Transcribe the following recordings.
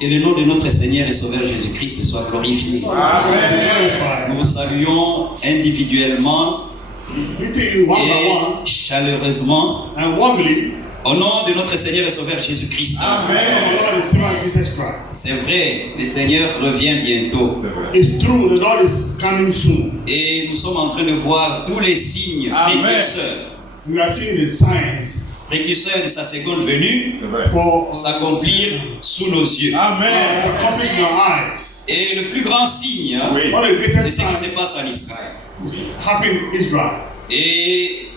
Que le nom de notre Seigneur et Sauveur Jésus-Christ soit glorifié. Amen. Nous vous saluons individuellement et chaleureusement au nom de notre Seigneur et Sauveur Jésus-Christ. Amen. C'est vrai, le Seigneur revient bientôt. It's true, the Lord is coming soon. Et nous sommes en train de voir tous les signes précurseurs. We are seeing the signs précurseurs de sa seconde venue s'accomplir sous nos yeux. Amen. Accomplished in our eyes. Et le plus grand signe, c'est ce qui se passe en Israël. Happened in Israel. Et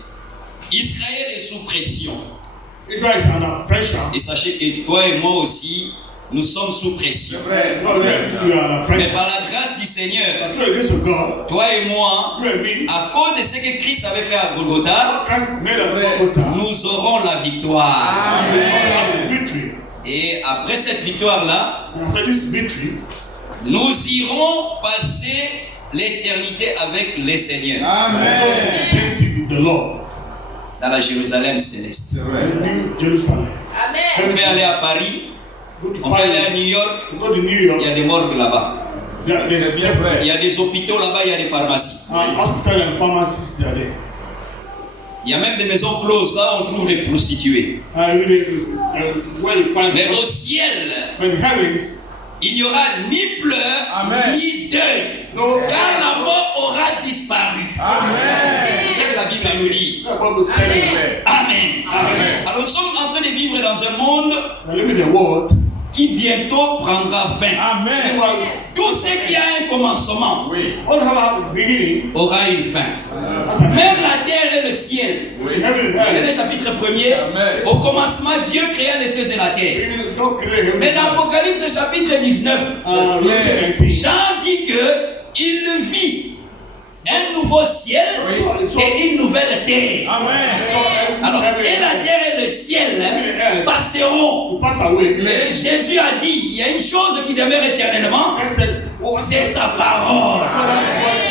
Israël est sous pression. Israel is under pressure. Et sachez que toi et moi aussi, nous sommes sous pression. Mais par la grâce du Seigneur, toi et moi, à cause de ce que Christ avait fait à Golgotha, nous aurons la victoire. Amen. Et après cette victoire-là, nous irons passer l'éternité avec les seigneurs. Amen. Dans la Jérusalem céleste. Amen. On peut aller à Paris. On peut aller à New York, il y a des morgues là-bas. Il y a des hôpitaux là-bas, il y a des pharmacies. Il y a même des maisons closes, là on trouve les prostituées. Mais au ciel, il n'y aura ni pleurs, ni deuil, car la mort aura disparu. C'est ce que la Bible nous dit. Amen. Alors nous sommes en train de vivre dans un monde qui bientôt prendra fin. Amen. Tout ce qui a un commencement aura une fin. Même la terre et le ciel. Genèse chapitre 1er. Au commencement, Dieu créa les cieux et la terre. Mais dans Apocalypse chapitre 19, Jean dit que il vit un nouveau ciel et une nouvelle terre. Alors, et la terre et le ciel passeront. Mais Jésus a dit, il y a une chose qui demeure éternellement, c'est sa parole.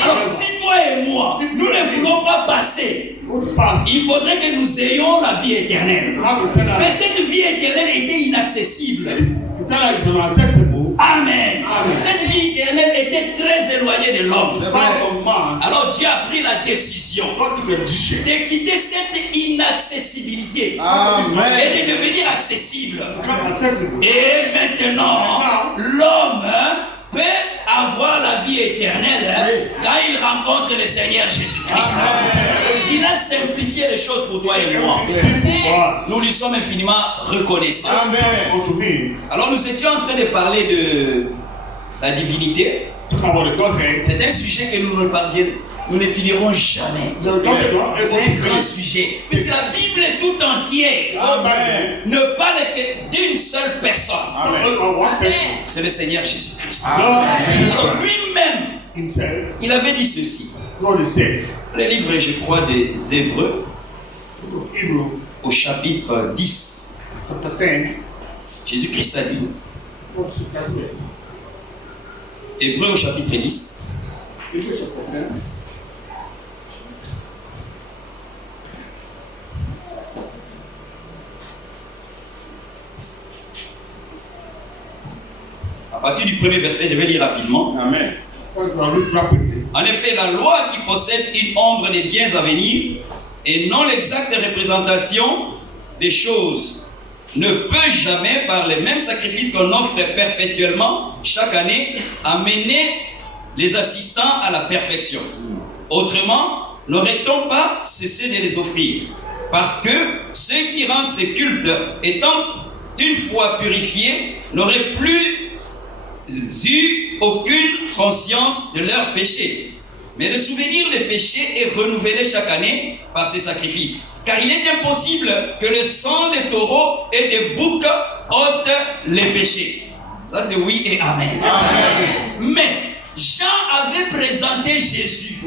Alors, si toi et moi, nous ne voulons pas passer, il faudrait que nous ayons la vie éternelle. Mais cette vie éternelle était inaccessible. Amen. Cette vie éternelle était très éloignée de l'homme. Alors Dieu a pris la décision de quitter cette inaccessibilité et de devenir accessible. Et maintenant, l'homme peut avoir la vie éternelle quand il rencontre le Seigneur Jésus-Christ. Il a simplifié les choses pour toi et moi. Nous lui sommes infiniment reconnaissants. Alors nous étions en train de parler de la divinité. C'est un sujet que nous ne finirons jamais. C'est un grand sujet. Puisque la Bible tout entière ne parle que d'une seule personne. C'est le Seigneur Jésus-Christ. Alors lui-même, il avait dit ceci. Le livre, je crois, des Hébreux, au chapitre 10. Jésus-Christ a dit. Hébreux au chapitre 10. À partir du premier verset, je vais lire rapidement. Amen. En effet, la loi qui possède une ombre des biens à venir et non l'exacte représentation des choses ne peut jamais, par les mêmes sacrifices qu'on offre perpétuellement chaque année, amener les assistants à la perfection. Autrement, n'aurait-on pas cessé de les offrir? Parce que ceux qui rendent ces cultes, étant une fois purifiés, n'auraient plus eu aucune conscience de leurs péchés. Mais le souvenir des péchés est renouvelé chaque année par ces sacrifices. Car il est impossible que le sang des taureaux et des boucs ôte les péchés. Ça c'est oui et amen. Mais Jean avait présenté Jésus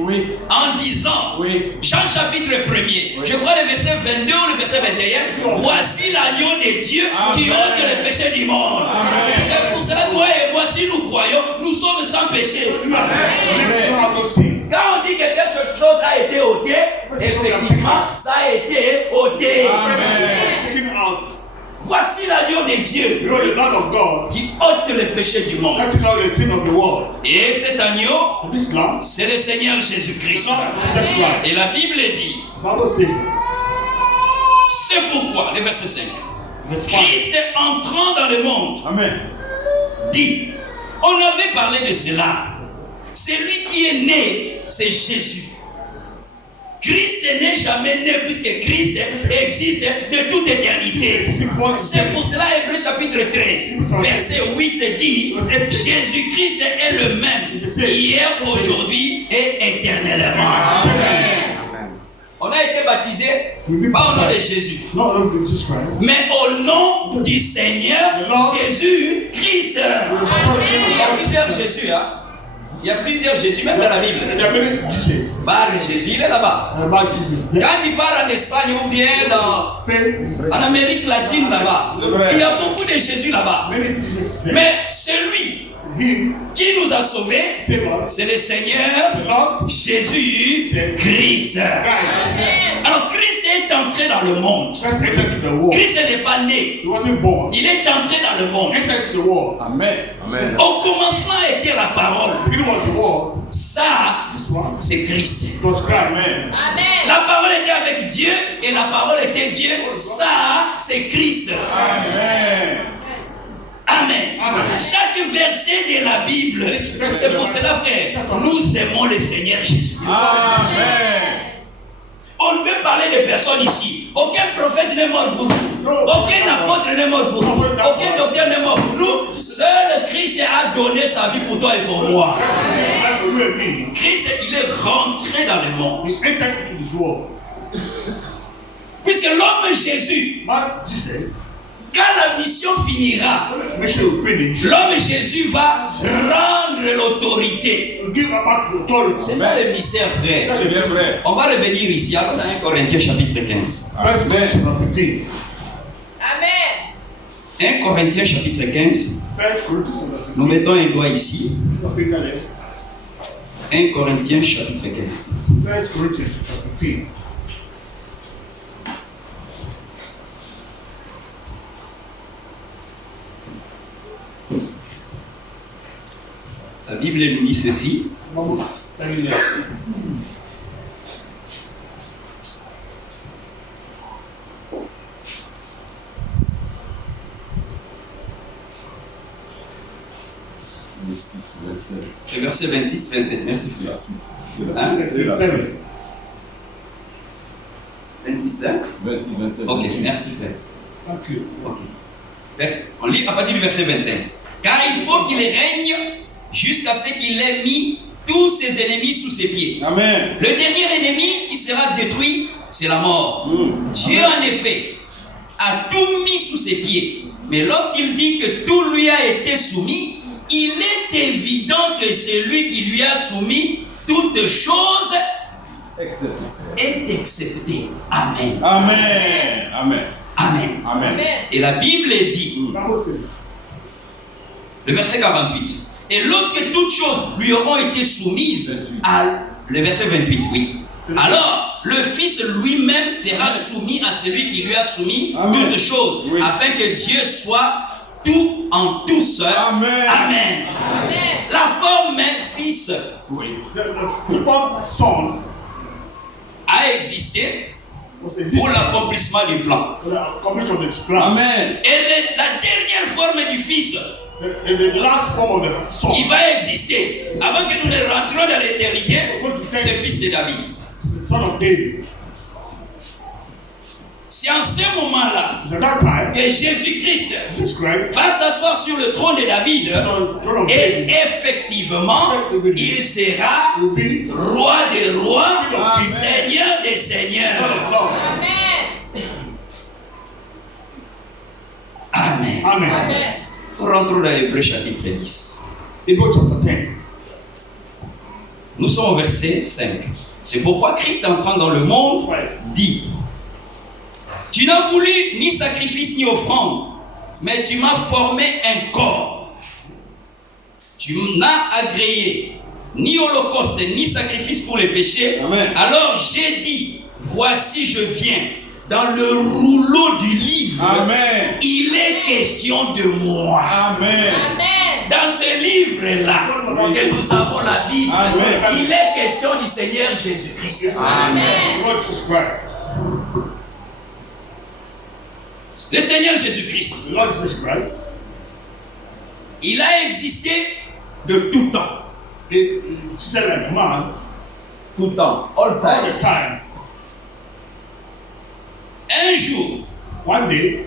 en disant, Jean chapitre 1er, je crois le verset 22 ou le verset 21, voici l'agneau de Dieu qui ôte le péché du monde. C'est pour cela, toi et moi, si nous croyons, nous sommes sans péché. Quand on dit que quelque chose a été ôté, effectivement, ça a été ôté. Voici l'agneau de Dieu qui ôte le péché du monde. Et cet agneau, c'est le Seigneur Jésus-Christ. Et la Bible dit, c'est pourquoi, le verset 5, Christ entrant dans le monde, dit, on avait parlé de cela. Celui qui est né, c'est Jésus. Christ n'est jamais né puisque Christ existe de toute éternité. C'est pour cela Hébreux chapitre 13, verset 8 dit, Jésus-Christ est le même, hier, aujourd'hui et éternellement. Amen. On a été baptisé pas au nom de Jésus, mais au nom du Seigneur Jésus-Christ. Il y a plusieurs Jésus, hein? Il y a plusieurs Jésus, même dans la Bible. Bar Jésus, il est là-bas. Quand il part en Espagne ou bien en Amérique latine là-bas, il y a beaucoup de Jésus là-bas. Mais celui qui nous a sauvés, c'est le Seigneur Jésus-Christ. Alors Christ est entré dans le monde. Christ n'est pas né. Il est entré dans le monde. Amen. Au commencement était la parole. Ça, c'est Christ. Amen. La parole était avec Dieu et la parole était Dieu. Ça, c'est Christ. Amen. Amen. Chaque verset de la Bible, c'est pour cela, frère, nous aimons le Seigneur Jésus. Amen. On ne veut parler de personnes ici. Aucun prophète n'est mort pour nous. Aucun apôtre n'est mort pour nous. Aucun docteur n'est mort pour nous. Seul Christ a donné sa vie pour toi et pour moi. Christ, il est rentré dans le monde. Puisque l'homme Jésus, quand la mission finira, l'homme Jésus va rendre l'autorité. C'est ça le mystère, frère. On va revenir ici dans 1 Corinthiens chapitre 15. Amen. 1 Corinthiens chapitre 15. Nous mettons un doigt ici. 1 Corinthiens chapitre 15. La Bible nous dit ceci. Le verset 26, 27. Merci. 26, hein? 26, 27. Ok, merci, frère. Ok. On lit à partir du verset 21. Car il faut qu'il règne jusqu'à ce qu'il ait mis tous ses ennemis sous ses pieds. Amen. Le dernier ennemi qui sera détruit, c'est la mort. Dieu, en effet, a tout mis sous ses pieds. Mais lorsqu'il dit que tout lui a été soumis, il est évident que celui qui lui a soumis toutes choses est accepté. Amen. Amen. Amen. Amen. Amen. Et la Bible dit, le verset 48, et lorsque toutes choses lui auront été soumises, le verset 28, oui. Alors, le Fils lui-même sera soumis à celui qui lui a soumis toutes choses, afin que Dieu soit tout en tous. Amen. Amen. Amen. La forme Fils a existé pour l'accomplissement du plan. Amen. Et la dernière forme du Fils qui va exister avant que nous ne rentrions dans l'éternité, c'est le Fils de David. C'est en ce moment-là que Jésus-Christ va s'asseoir sur le trône de David et effectivement, il sera roi des rois, Seigneur des seigneurs. Amen. Amen. Rentrons dans Hébreux chapitre 10. Nous sommes au verset 5. C'est pourquoi Christ entrant dans le monde dit: tu n'as voulu ni sacrifice ni offrande, mais tu m'as formé un corps. Tu n'as agréé ni holocauste ni sacrifice pour les péchés. Amen. Alors j'ai dit: voici je viens. Dans le rouleau du livre, Amen. Il est question de moi. Amen. Dans ce livre-là, que nous avons la Bible, Amen. il est question du Seigneur Jésus-Christ. Amen. Lord Jesus Christ. Le Seigneur Jésus-Christ, The Lord Jesus Christ. il a existé de tout temps. He said like a man Tout temps, all all time. the time. Un jour, One day,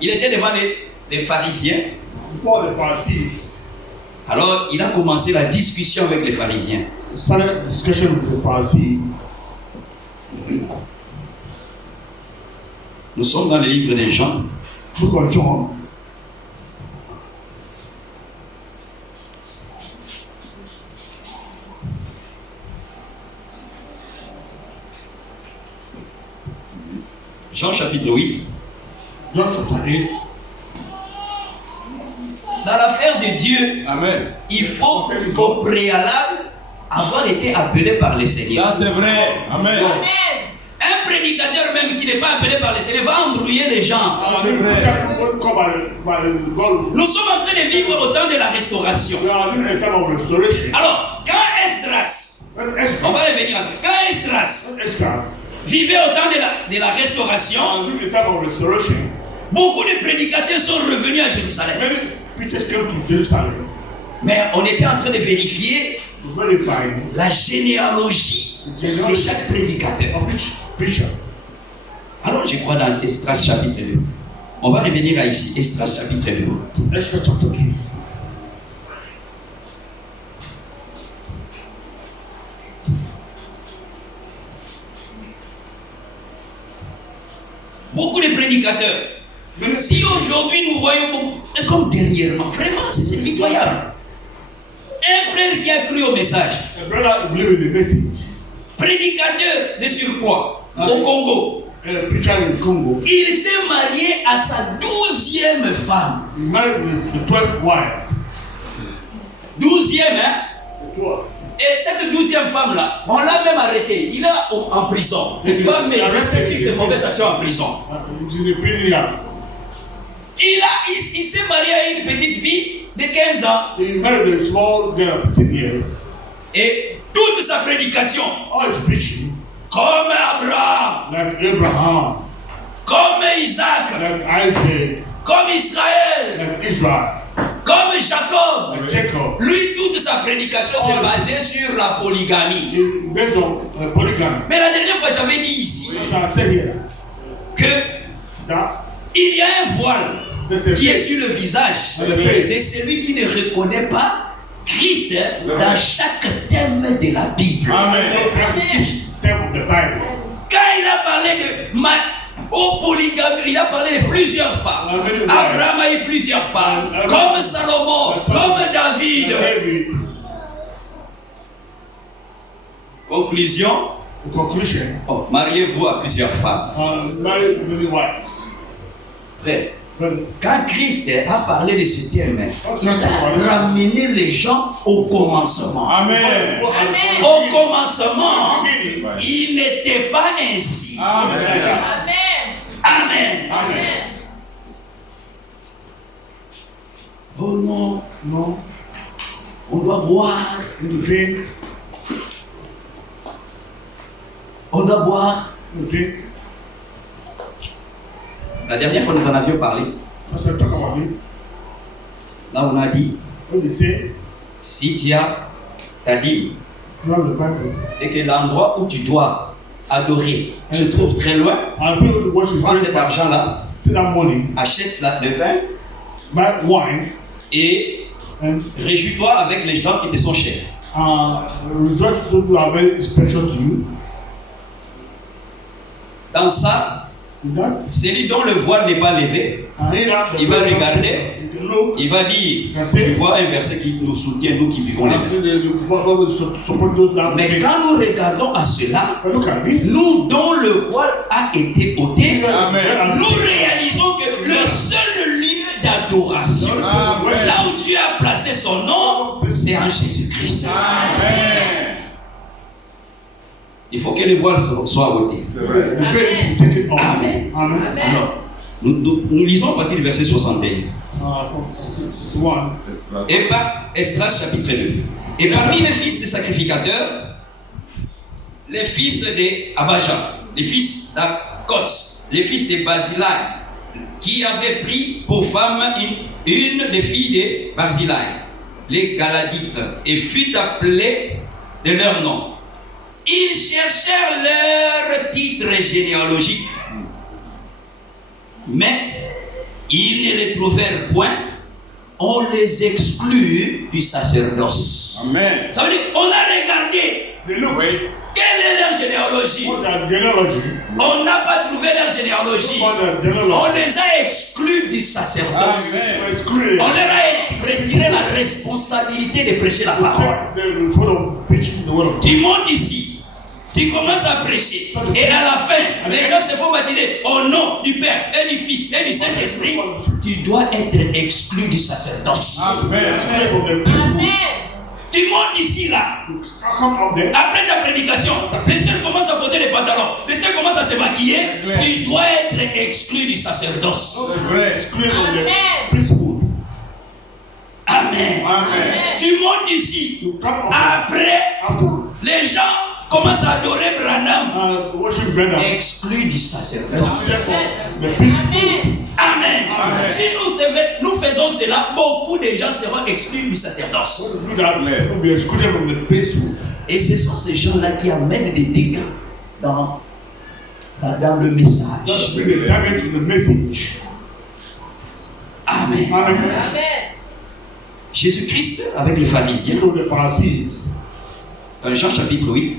il était devant les pharisiens. before the Pharisees, Alors, il a commencé la discussion avec les pharisiens. he started a discussion with the Pharisees. Nous sommes dans le livre de Jean. Book of John. Jean chapitre 8. John chapter 8. Dans l'affaire de Dieu, Amen. il faut au préalable avoir été appelé par le Seigneur. Ça c'est vrai. Amen. Un prédicateur même qui n'est pas appelé par le Seigneur va embrouiller les gens. C'est vrai. God. Nous sommes en train de vivre au temps de la restauration. We are in a time of restoration. Alors, quand Esdras, When on va revenir à ça, quand Esdras vivait au temps de la restauration, in the time of restoration, beaucoup de prédicateurs sont revenus à Jérusalem. many preachers came to Jerusalem Mais on était en train de vérifier to verify la généalogie de chaque prédicateur. of each preacher. Alors, je crois dans Esdras chapitre 2. On va revenir à ici, Esdras chapitre 2. Extra chapter 2. Beaucoup de prédicateurs. Même si aujourd'hui nous voyons beaucoup, comme dernièrement, vraiment, c'est pitoyable. Un frère qui a cru au message, A brother believe in the message. prédicateur de surcroît, au Congo, A preacher in Congo. il s'est marié à sa 12e femme. He married with the 12th wife. 12e, hein? The 12th. Et cette 12e femme-là, on l'a même arrêté. Il est en prison. Il va rester sur ses mauvaises actions en prison. He's in the prison yard. Il s'est marié à une petite fille de 15 ans. He married a small girl of 15 years. Et toute sa prédication, All his preaching, comme Abraham, like Abraham, comme Isaac, like Isaac, comme Israël, like Israel, comme Jacob. like Jacob, Lui, toute sa prédication se basait sur la polygamie. is based on polygamy. Mais la dernière fois, j'avais dit ici As I said here, que that il y a un voile there's a qui est face. sur le visage de celui qui ne reconnaît pas Christ dans chaque thème de la Bible. Amen. Each time of the Bible. Quand il a parlé de polygamie, il a parlé de plusieurs femmes. Abraham a eu plusieurs femmes, comme Salomon, comme David. David. Conclusion, The conclusion, mariez-vous à plusieurs femmes. married many wives. Frère, But quand Christ a parlé de ce thème, il a ramené les gens au commencement. Amen. Au commencement, il n'était pas ainsi. Amen. Amen. Amen. Oh non, No, on doit boire, in the drink, on doit boire. in the drink. La dernière fois, nous en avions parlé. So I talk about it. Là, on a dit, When they say, si tu as ta dîme you have the Bible, et que l'endroit où tu dois adorer se trouve très loin, and people watch the prends cet Bible, argent-là, take that money, achète le vin buy wine, et and réjouis-toi avec les gens qui te sont chers. rejoice with those who are very special to you. Dans ça, In that, celui dont le voile n'est pas levé, and he that il va regarder Il va dire, tu vois un verset qui nous soutient, nous qui vivons les deux. Mais quand nous regardons à cela, nous dont le voile a été ôté, nous réalisons que le seul lieu d'adoration, là où Dieu a placé son nom, c'est en Jésus-Christ. Il faut que le voile soit ôté. Amen. Alors, nous lisons à partir du verset 61. Et par Esdras chapitre 2. Et parmi les fils des sacrificateurs, les fils d'Abajah, les fils d'Akot, les fils de Barzillai, qui avaient pris pour femme une des filles de Barzillai, les Galadites, et fut appelée de leur nom. Ils cherchèrent leur titre généalogique, mais ils ne les trouvèrent point. On les exclut du sacerdoce. Amen. Ça veut dire, on a regardé quelle est leur généalogie. On n'a pas trouvé leur généalogie. On les a exclus du sacerdoce. Amen. On leur a retiré la responsabilité de prêcher la parole. Tu montes ici. Tu commences à prêcher et à la fin, les gens se font baptiser au nom du Père et du Fils et du Saint-Esprit. Tu dois être exclu du sacerdoce. Amen. Tu montes ici là. Après ta prédication, les sœurs commencent à porter les pantalons, les sœurs commencent à se maquiller. Tu dois être exclu du sacerdoce. Amen. Amen. Tu montes ici. Après, les gens commence à adorer Branham, exclu du sacerdoce. Amen. Si nous faisons cela, beaucoup de gens seront exclus du sacerdoce. Et ce sont ces gens-là qui amènent des dégâts dans le message. Amen. Jésus-Christ avec les pharisiens. Dans Jean chapitre 8,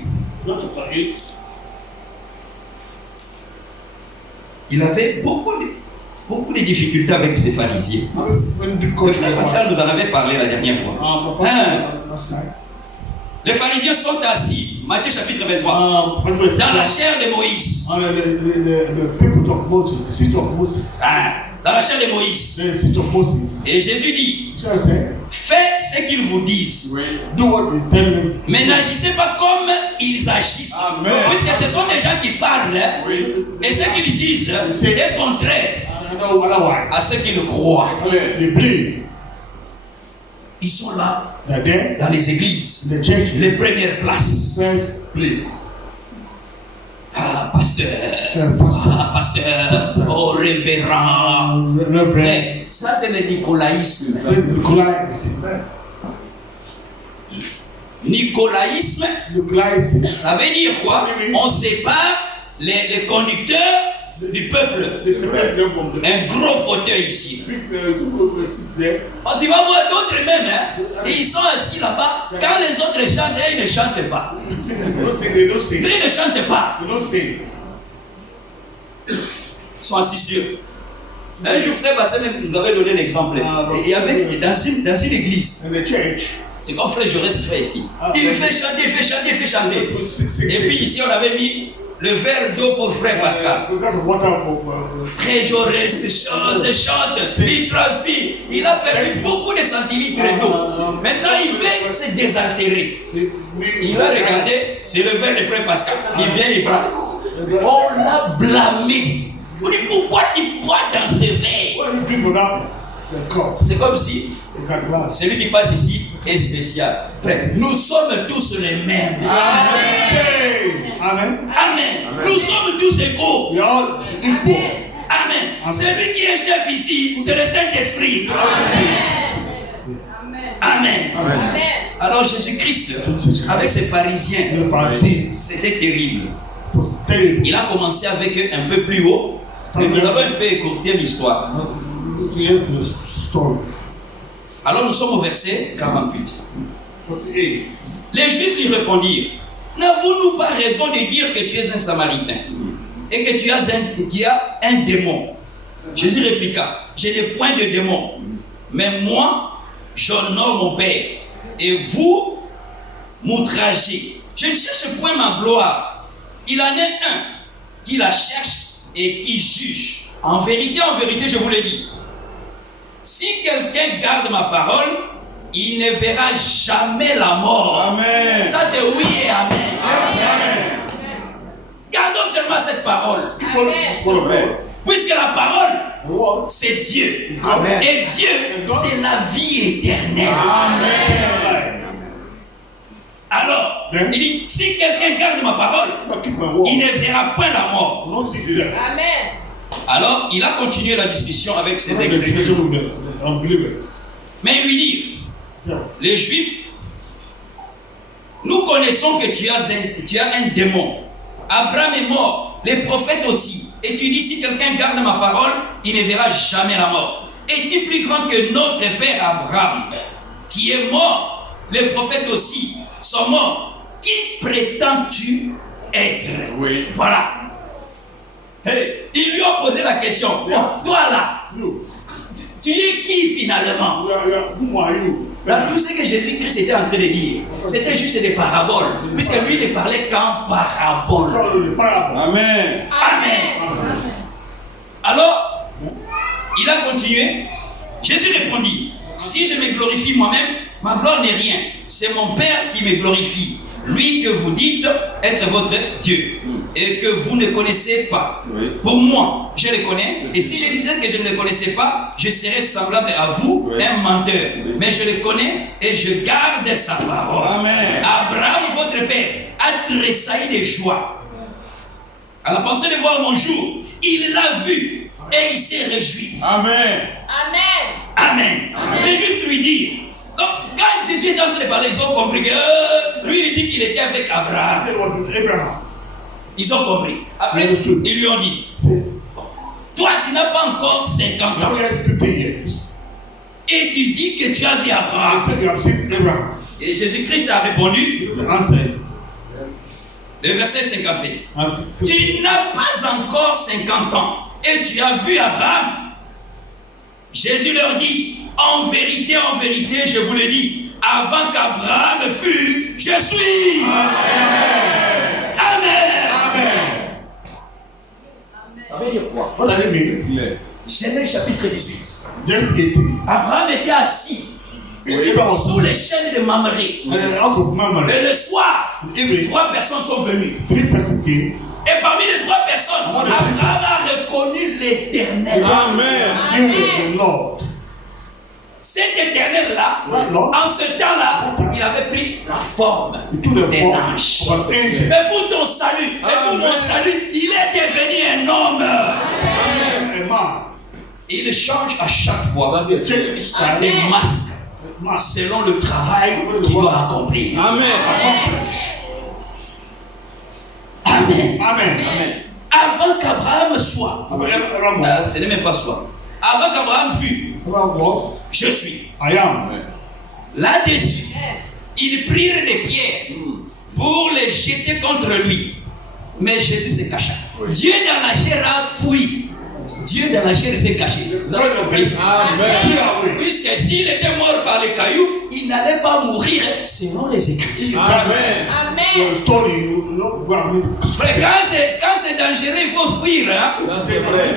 il avait beaucoup de difficultés avec ces pharisiens. Le frère Pascal nous en avait parlé la dernière fois. Les pharisiens sont assis, Matthieu chapitre 23, dans la chair de Moïse. Dans la chair de Moïse. Et Jésus dit, faites ce qu'ils vous disent. Mais n'agissez pas comme ils agissent. Puisque ce sont des gens qui parlent. Et ce qu'ils disent est contraire à ce qu'ils croient. Ils sont là dans les églises, les premières places. Ah, pasteur, oh révérend. Mais ça, c'est le nicolaïsme. Nicolaïsme, ça veut dire quoi? On sépare les conducteurs du peuple. Un gros fauteuil ici. Tu vas voir d'autres même, ils sont assis là-bas. Quand les autres chantent, ils ne chantent pas. Ils ne chantent pas. Ils sont assis sur. Un jour, frère Bassin nous avait donné l'exemple. Il y avait dans une église. C'est comme frère Jaurès fait ici. Il fait chanter. Et puis ici, on avait mis le verre d'eau pour frère Pascal. Frère Jaurès chante, il transpire. Il a perdu beaucoup de centilitres d'eau. Maintenant, il veut se désaltérer. Il a regardé, c'est le verre de frère Pascal. Il vient, il prend. On l'a blâmé. On dit, pourquoi tu bois dans ce verre? C'est comme si celui qui passe ici est spécial. Frère, nous sommes tous les mêmes. Amen. Nous sommes tous égaux. Amen. Celui qui est chef ici, c'est le Saint-Esprit. Amen. Alors Jésus-Christ, avec ses pharisiens, c'était terrible. Il a commencé avec eux un peu plus haut, mais nous avons un peu écourté l'histoire. Alors nous sommes au verset 48. Les Juifs lui répondirent, n'avons-nous pas raison de dire que tu es un Samaritain et que tu as un démon? Jésus répliqua, je n'ai point de démon, Mais moi, j'honore mon Père. Et vous m'outragez. Je ne cherche point ma gloire. Il en est un qui la cherche et qui juge. En vérité, je vous le dis. Si quelqu'un garde ma parole, il ne verra jamais la mort. Amen. Ça c'est oui et amen. Amen. Gardons seulement cette parole. Amen. Puisque la parole, c'est Dieu. Amen. Et Dieu, c'est la vie éternelle. Amen. Alors, il dit, si quelqu'un garde ma parole, il ne verra point la mort. Amen. Alors, il a continué la discussion avec ses incrédules. Mais il lui dit, les Juifs, nous connaissons que tu as un démon. Abraham est mort, les prophètes aussi. Et tu dis, si quelqu'un garde ma parole, il ne verra jamais la mort. Es-tu plus grand que notre père Abraham, qui est mort? Les prophètes aussi sont morts. Qui prétends-tu être? Oui. Voilà. Hey, ils lui ont posé la question. Bon, toi là, tu es qui finalement? Là, tout ce que Jésus-Christ était en train de dire, c'était juste des paraboles. Puisque lui, il ne parlait qu'en paraboles. Amen. Amen. Alors, il a continué. Jésus répondit, si je me glorifie moi-même, ma gloire n'est rien. C'est mon Père qui me glorifie. Lui que vous dites être votre Dieu et que vous ne connaissez pas. Oui. Pour moi, je le connais. Et si je disais que je ne le connaissais pas, je serais semblable à vous, Oui. un menteur. Oui. Mais je le connais et je garde sa parole. Amen. Abraham, votre père, a tressailli de joie à la pensée de voir mon jour. Il l'a vu et il s'est réjoui. Amen. Amen. Amen. Amen. Les Juifs lui disent, donc, quand Jésus est en train de parler, ils ont compris que lui, il dit qu'il était avec Abraham. Ils ont compris. Après, ils lui ont dit, toi, tu n'as pas encore 50 ans. Et tu dis que tu as vu Abraham. Et Jésus-Christ a répondu, le verset 57. Tu n'as pas encore 50 ans. Et tu as vu Abraham. Jésus leur dit, en vérité, je vous le dis, avant qu'Abraham fût, je suis. Amen. Amen. Ça veut dire quoi? Genèse chapitre 18. Abraham était assis sous les chaînes de Mamré. Et le soir, 3 personnes sont venues. Et parmi les 3 personnes, Abraham a reconnu l'Éternel. Amen. Cet éternel-là, en ce temps-là, il avait pris la forme d'un ange. Mais pour ton salut, et pour mon salut, il est devenu un homme. Amen. Il change à chaque fois des masques selon le travail qu'il doit accomplir. Amen. Amen. Amen. Avant qu'Abraham soit, ce n'est même pas soit. Avant qu'Abraham fût, je suis. Là-dessus, ils prirent des pierres pour les jeter contre lui. Mais Jésus se cacha. Dieu dans la chair a fui. Dieu dans la chair s'est caché. Vous avez compris? Amen. Puisque s'il était mort par les cailloux, il n'allait pas mourir selon les Écritures. Amen. Amen. Frère, quand c'est dangereux, il faut fuir. Hein? C'est vrai.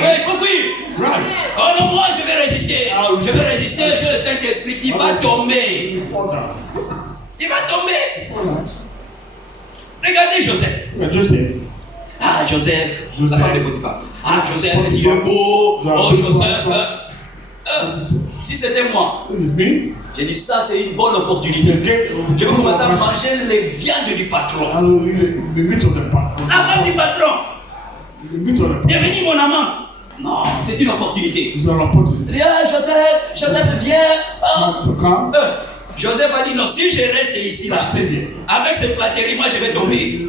Ouais, il faut fuir. Oh non, moi je vais résister. Je vais résister, j'ai le Saint-Esprit. Il va tomber. Il va tomber. Regardez Joseph. Ah, Joseph, la femme de Potiphar. Ah, Joseph, il est beau. Oh, Joseph. Si c'était moi, j'ai dit ça, c'est une bonne opportunité. Je vais commencer à manger les viandes du patron. La femme du patron. Devenir mon amante. Non, c'est une opportunité. Ah, Joseph, viens. Oh. Joseph a dit non, si je reste ici là, avec ces flatteries, moi je vais tomber.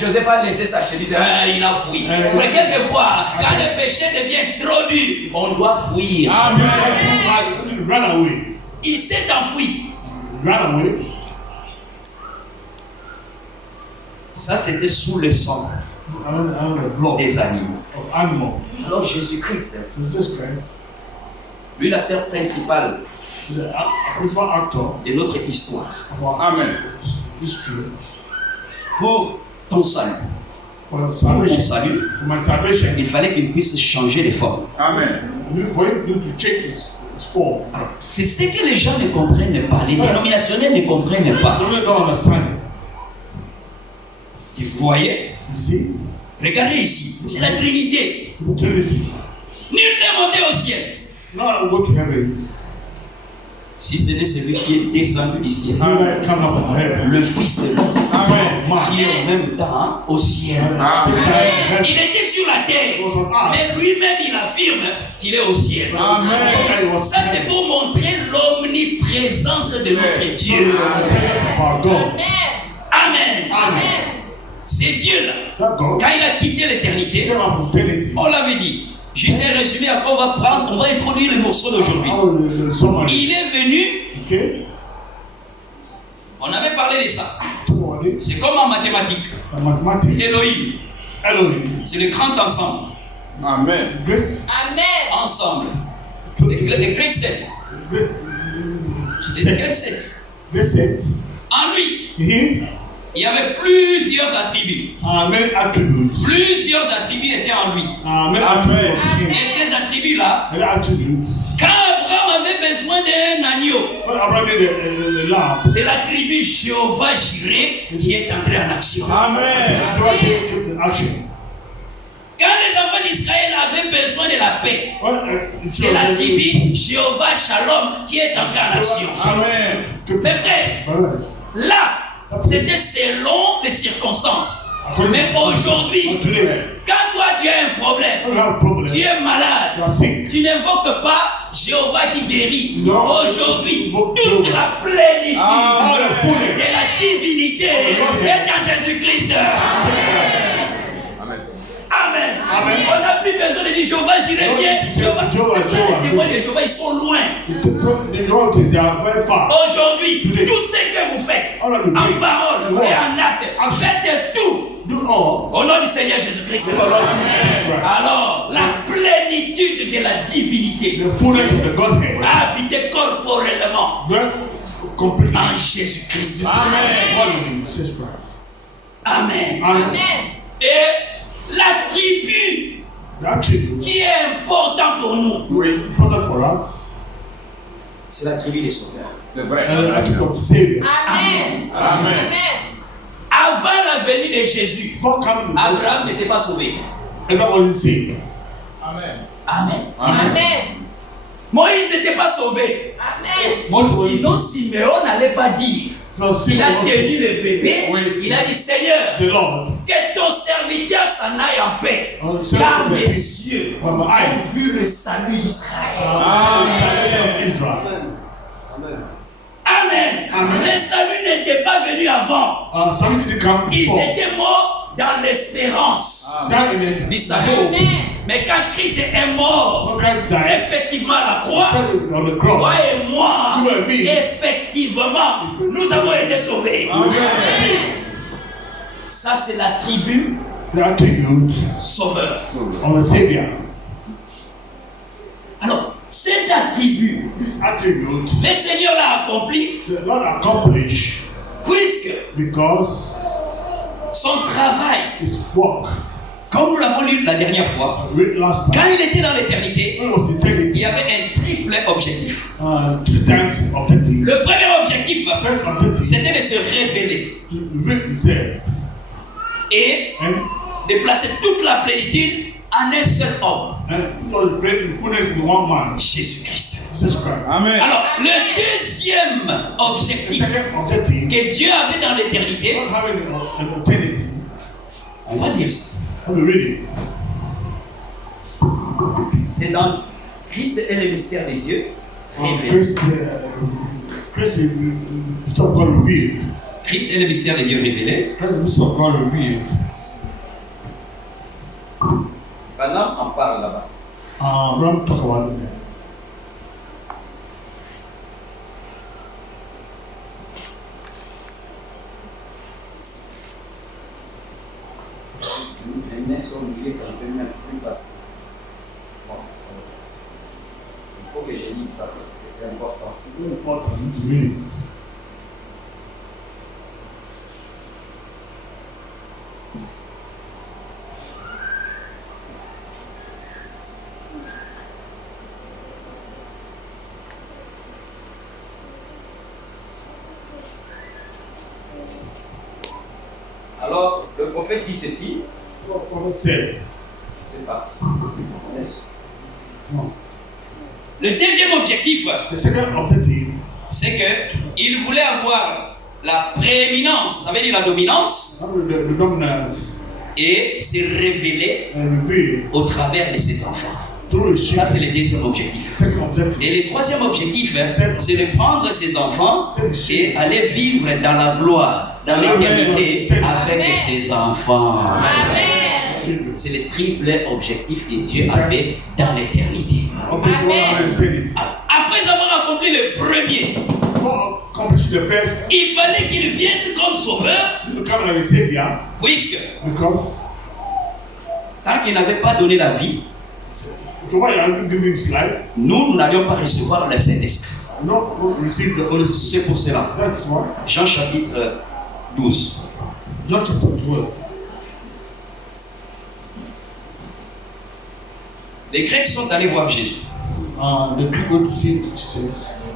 Joseph a laissé sa chemise, il a fui. Mais quelquefois, quand le péché devient trop dur, on doit fuir. Amen. Il s'est enfui. Ça c'était sous le sang des animaux. Alors Jésus-Christ, Lui, l'acteur principal the principal actor de notre histoire. of our Amen. history, Pour ton salut. for your Pour mon salvation, salut, for my salvation, il fallait qu'il puisse changer de forme. Amen. for him to change his form. C'est ce que les gens ne comprennent pas. Les dénominationnels ne comprennent pas. Some don't understand it. Vous voyez? You see, Regardez ici. C'est la Trinité. the Trinity. Nul n'est monté au ciel. Now I go to heaven. Si ce n'est celui qui est descendu du ciel. How do I come up from heaven? Le Fils de l'homme. Amen. Qui est en même temps au ciel. Amen. Il était sur la terre. Mais lui-même, il affirme qu'il est au ciel. Amen. Ça, c'est pour montrer l'omniprésence de notre Dieu. Amen. Amen. C'est Dieu là. That God Quand il a quitté l'éternité, came up from eternity. on l'avait dit. Juste un résumé, après on va introduire le morceau d'aujourd'hui. How the summary. Il est venu, Okay. on avait parlé de ça. Tomorrow, C'est comme en mathématiques. mathematics. Elohim, Elohim. c'est le grand ensemble. Amen. Great. Ensemble. Les Grecs 7. Great. Les Grecs 7. Great set. En lui, Him. il y avait plusieurs attributs. Amen. Attributes. Plusieurs attributs étaient en lui. Amen. Amen. Attributes. Et ces attributs-là, And attributes. quand Abraham avait besoin d'un agneau, When Abraham made the lamb, c'est l'attribut Jéhovah Jireh qui est entré en action. Amen. Joshua came to action. Quand les enfants d'Israël avaient besoin de la paix, When, c'est l'attribut Jéhovah Shalom qui est entré en action. Amen. Mes frères, là, c'était selon les circonstances. Mais aujourd'hui, quand toi tu as un problème, tu es malade, tu n'invoques pas Jéhovah qui guérit. Aujourd'hui, toute la plénitude de la divinité est en Jésus-Christ. Amen. On n'a plus besoin de dire Jéhovah, j'irai bien. Les témoins de Jéhovah, ils sont loin. Aujourd'hui, tout ce que vous faites, en parole et en acte, faites tout au nom du Seigneur Jésus-Christ. Alors, la plénitude de la divinité a habité corporellement en Jésus-Christ. Amen. Et l'attribut qui est important pour nous, c'est l'attribut des sauveurs. C'est vrai. Amen. Amen. Avant la venue de Jésus, Abraham n'était pas sauvé. Amen. Amen. Moïse n'était pas sauvé. Sinon, Siméon n'allait pas dire. Il a tenu le bébé. Il a dit, Seigneur, que ton serviteur s'en aille en paix. Car mes yeux ont vu le salut d'Israël. Amen. Le salut n'était pas venu avant. Ils étaient morts dans l'espérance du salut. Mais quand Christ est mort, effectivement à la croix, toi et moi, effectivement, nous avons été sauvés. Ça, c'est l'attribut sauveur. Alors, cet attribut, le Seigneur l'a accompli, puisque son travail, comme nous l'avons lu la dernière fois, quand il était dans l'éternité, il y avait un triple objectif. Le premier objectif, c'était de se révéler et de placer toute la plénitude en un seul homme, Jésus-Christ. Amen. Alors, le deuxième objectif que Dieu avait dans l'éternité, on va dire ça. C'est dans Christ et le mystère de Dieu révélé. Christ est le mystère de Dieu révélé. Branham en parle là-bas. faut que je dise ça parce que c'est important. Alors, le prophète dit ceci. C'est parti. Le deuxième objectif, c'est qu'il voulait avoir la prééminence, ça veut dire la dominance, et se révéler au travers de ses enfants. Ça, c'est le deuxième objectif. Et le troisième objectif, c'est de prendre ses enfants et aller vivre dans la gloire, dans l'éternité avec ses enfants. Amen. C'est le triple objectif que Dieu avait dans l'éternité. Après avoir accompli le premier, il fallait qu'il vienne comme sauveur, puisque tant qu'il n'avait pas donné la vie, nous n'allions pas recevoir le Saint-Esprit. C'est pour cela. Jean chapitre 12. Les Grecs sont allés voir Jésus.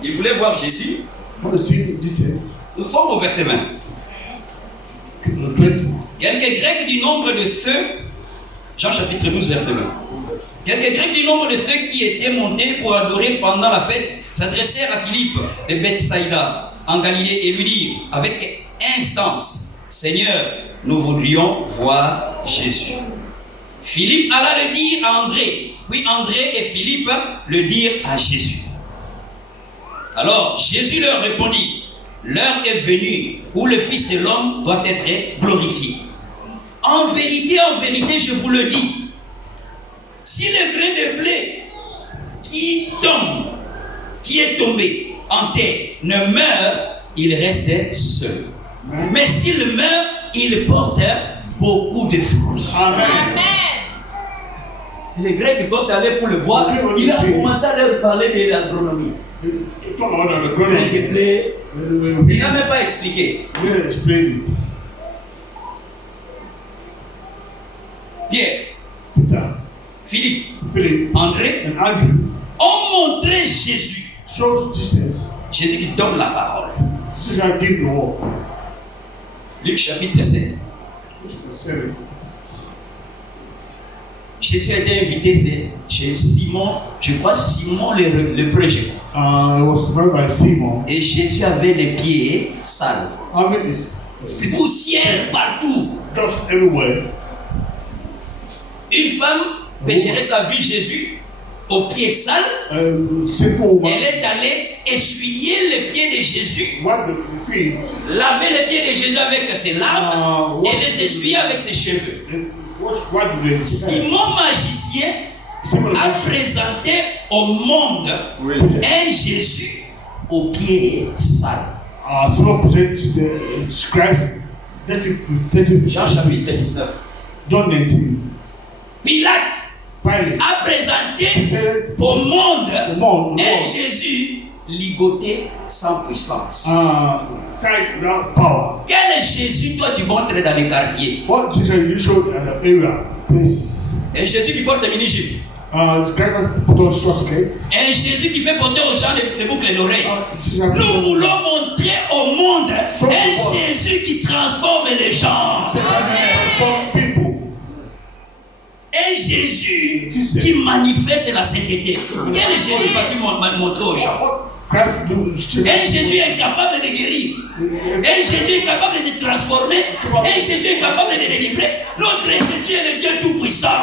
Ils voulaient voir Jésus. Nous sommes au verset 20. Quelques Grecs du nombre de ceux, Jean chapitre 12, verset 20. Quelques Grecs du nombre de ceux qui étaient montés pour adorer pendant la fête s'adressèrent à Philippe de Bethsaïda en Galilée et lui dirent avec instance: Seigneur, nous voudrions voir Jésus. Philippe alla le dire à André, puis André et Philippe le dirent à Jésus. Alors Jésus leur répondit: l'heure est venue où le Fils de l'homme doit être glorifié. En vérité, je vous le dis, si le grain de blé qui est tombé en terre ne meurt, il reste seul. Mais s'il meurt, il porte beaucoup de fruits. Amen. Les Grecs sont allés pour le voir. Il a commencé à leur parler de l'agronomie. Grain de blé. Il n'a même pas expliqué. Pierre, Philippe, André ont montré Jésus. Jésus qui donne la parole. Luc chapitre 7. Jésus a été invité chez Simon, je crois Simon le prêcheur. Et Jésus avait les pieds sales. Poussière partout. Une femme pécherait sa vie Jésus aux pieds sales. Elle est allée essuyer les pieds de Jésus, laver les pieds de Jésus avec ses larmes et les essuyer avec ses cheveux. Simon magicien a présenté au monde un Jésus aux pieds sales. Jean chapitre 19. Pilate a présenté au monde un Jésus ligoté sans puissance. Quel Jésus toi tu montres dans les quartiers? Un Jésus qui porte des mini-jupes. Un Jésus qui fait porter aux gens des boucles d'oreilles. Nous voulons montrer au monde un Jésus qui transforme les gens. Un Jésus qui manifeste la sainteté. Quel Jésus vas-tu montrer aux gens? Un Jésus incapable de guérir. Un Jésus incapable de te transformer. Un Jésus incapable de te délivrer. Notre Jésus est le Dieu tout-puissant.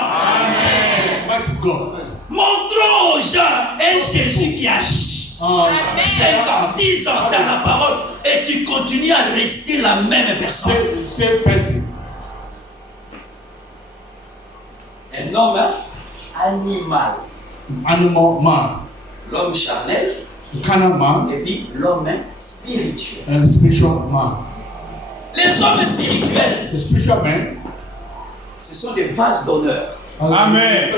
Montrons aux gens un Jésus qui agit. 5 ans, 10 ans dans la parole et tu continues à rester la même personne. Un homme animal. L'homme charnel. Et puis l'homme spirituel. Les hommes spirituels, ce sont des vases d'honneur. Amen.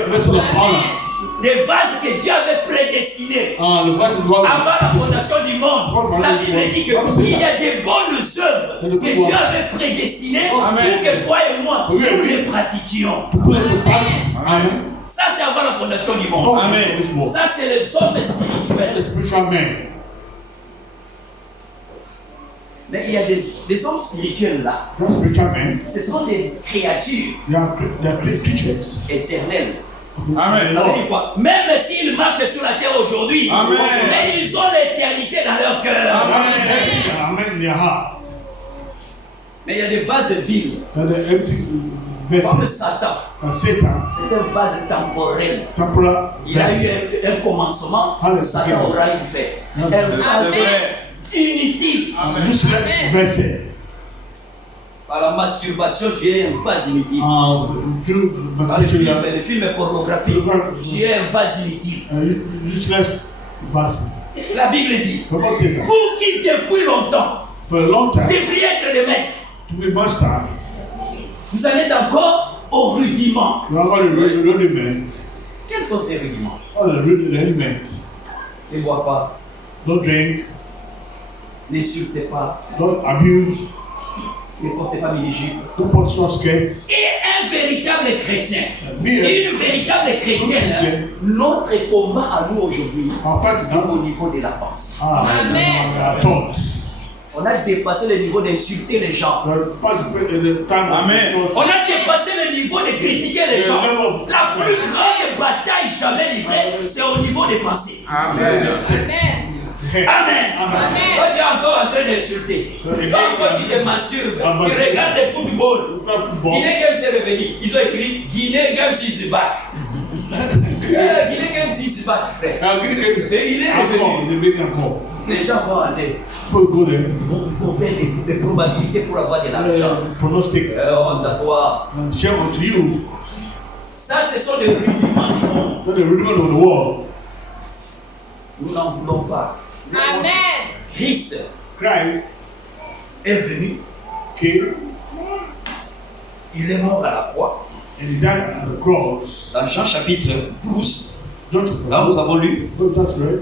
Des vases que Dieu avait prédestinés The vase is God. avant la fondation du monde. La Bible dit qu'il y a des bonnes œuvres que Dieu avait prédestinées pour que toi et moi, nous les pratiquions. To put into practice. Amen. Ça, c'est avant la fondation du monde. Amen. Ça, c'est les hommes The spirituels. spiritual men. Mais il y a des hommes spirituels là. The spiritual men. Ce sont des créatures They are creatures. éternelles. Amen. Ça veut dire quoi? Même s'ils marchent sur la terre aujourd'hui, Amen. mais ils ont l'éternité dans leur cœur. Amen in their heart. Mais il y a des vases vides. And the empty Comme vessels. Satan, And Satan. c'est un vase temporel. Temporal Il a vessel. eu un commencement, Satan aura une fin. Un vase C'est vrai. inutile. Useless vessel. Par la masturbation, tu es un vase inutile. Par les films pornographiques, tu es un vase inutile. Useless vessel. La Bible dit, The Bible says that vous qui depuis longtemps for a long time devriez être des maîtres, to be master, vous en êtes encore au rudiment. you are all the rudiments. Quels sont ces rudiments? All the rudiments. Ne bois pas, Don't drink. n'insultez pas, Don't abuse. ne portez pas de jupe. Don't put short skirts. Et un véritable chrétien, Be a une véritable chrétienne, notre combat à nous aujourd'hui, in fact, c'est au niveau de la pensée. our thoughts. On a dépassé le niveau d'insulter les gens. The time Amen. On a dépassé le niveau de critiquer les gens. La plus grande bataille jamais livrée, c'est au niveau des pensées. Amen. Amen. Amen. Toi, tu es encore en train d'insulter. Quand tu te masturbes, tu regardes le football. Guinée Games est revenu. Ils ont écrit Guinée Games is back. Guinée Games is back, frère. Et il est revenu. Les gens vont aller. Il faut faire des probabilités pour avoir de l'argent. Pronostic. On doit. Share unto you. Ça, ce sont des rudiments du monde. Not the rudiment of the world. Nous n'en voulons pas. Amen. Christ Christ est venu. came Il est mort à la croix. and he died on the cross. Dans Jean chapitre 12, Don't là nous avons lu, that's right.